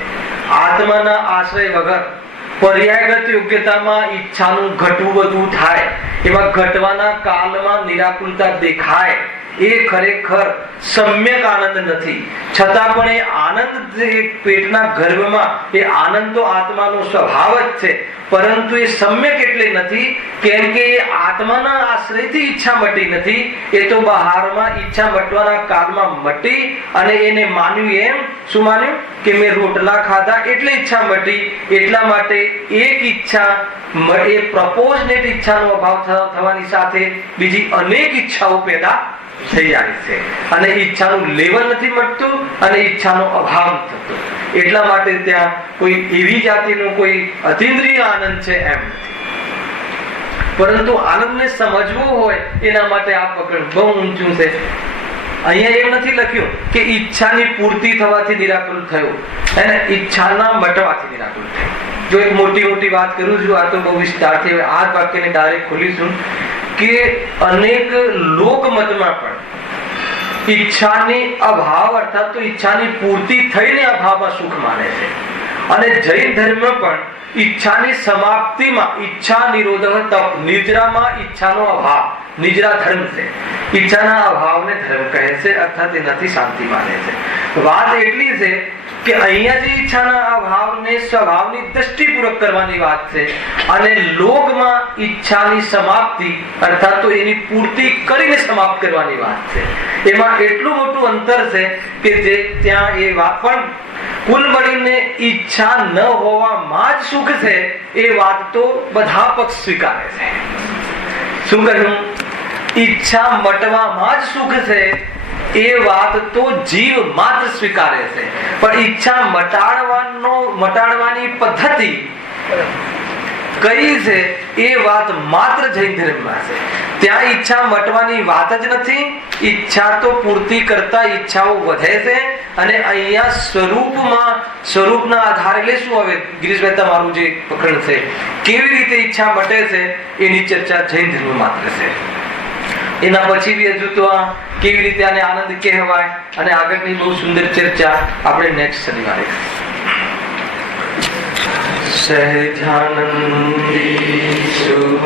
આત્માના આશ્રય વગર પર્યાયગત યોગ્યતામાં ઈચ્છાનું ઘટવું બધું થાય, એમાં ઘટવાના કાલમાં નિરાકુલતા દેખાય, એ ખરેખર સમ્યક આનંદ નથી. છતાં પણ એ આનંદ જે પેટના ગર્ભમાં, એ આનંદ તો આત્માનો સ્વભાવ જ છે, પરંતુ એ સમ્યક એટલે નથી કેમ કે એ આત્માના આશ્રયથી ઈચ્છા મટી નથી. એ તો બહારમાં ઈચ્છા મટવાના કાળમાં મટી, અને એને માન્યું એમ. શું માન્યું? કે મેં રોટલા ખાધા એટલે ઈચ્છા મટી. એટલા માટે એક ઈચ્છા, એ પ્રપોઝનેટ ઈચ્છાનો અભાવ થવાની સાથે બીજી અનેક ઈચ્છાઓ પેદા થઈ જાય છે, અને ઈચ્છાનું લેવલ નથી મળતું, અને ઈચ્છાનો અભાવ થતો. એટલા માટે ત્યાં કોઈ એવી જાતિનો કોઈ અતિન્દ્રિય આનંદ છે એમ નથી. પરંતુ આનંદને સમજવો હોય એના માટે આ પકડ બહુ ઊંચું છે. અહીંયા એમ નથી લખ્યું કે ઈચ્છાની પૂર્તિ થવાથી નિરાકુલ થયો, અને ઈચ્છાના મટવાથી નિરાકુલ થયો. જો એક મોટી વાત કરું છું, આ તો બહુ વિસ્તારથી આ વાક્યને ડાયરેક્ટ ખોલીશું કે અનેક લોકમતમાં પણ ઈચ્છાની અભાવ અર્થાત તો ઈચ્છાની પૂર્તિ થઈને અભાવમાં સુખ માને છે. અને જૈન ધર્મ પણ ઈચ્છાની સમાપ્તિમાં ઈચ્છા નિરોધક તપ, નિદ્રામાં ઈચ્છાનો અભાવ નિદ્રા ધર્મ છે. ઈચ્છાના અભાવને ધર્મ કહે છે, અર્થાત એનાથી શાંતિ માને છે. વાત એટલી છે કે અહીંયા જે ઈચ્છાના અભાવને સ્વભાવની દ્રષ્ટિપૂર્વક કરવાની વાત છે, અને લોકમાં ઈચ્છાની સમાપ્તિ અર્થાત તો એની પૂર્તિ કરીને સમાપ્ત કરવાની વાત છે. એમાં એટલું મોટું અંતર છે કે જે ત્યાં એ વાત પણ કુલ મળીને ઈચ્છા ન હોવામાં જ સુખ છે, એ વાત તો બધા પક્ષ સ્વીકારે છે. શું કહ્યું? ઈચ્છા મટવામાં જ સુખ છે, એ વાત તો જીવ માત્ર સ્વીકારે છે. પણ ઈચ્છા મટાડવાની પદ્ધતિ કઈ છે એ વાત માત્ર જૈન ધર્મમાં છે. ત્યાં ઈચ્છા મટવાની વાત જ નથી. ઈચ્છા તો પૂર્તિ કરતા ઈચ્છાઓ વધે છે, અને અહીંયા સ્વરૂપના આધારે એટલે શું? હવે ગિરીશભાઈ તમારું જે પકડ છે, કેવી રીતે ઈચ્છા મટે છે એની ચર્ચા જૈન ધર્મ માત્ર છે. એના પછી બી હજુ તો આ કેવી રીતે આને આનંદ કહેવાય, અને આગળની બહુ સુંદર ચર્ચા આપણે નેક્સ્ટ શનિવારે. સહજાનંદી સુર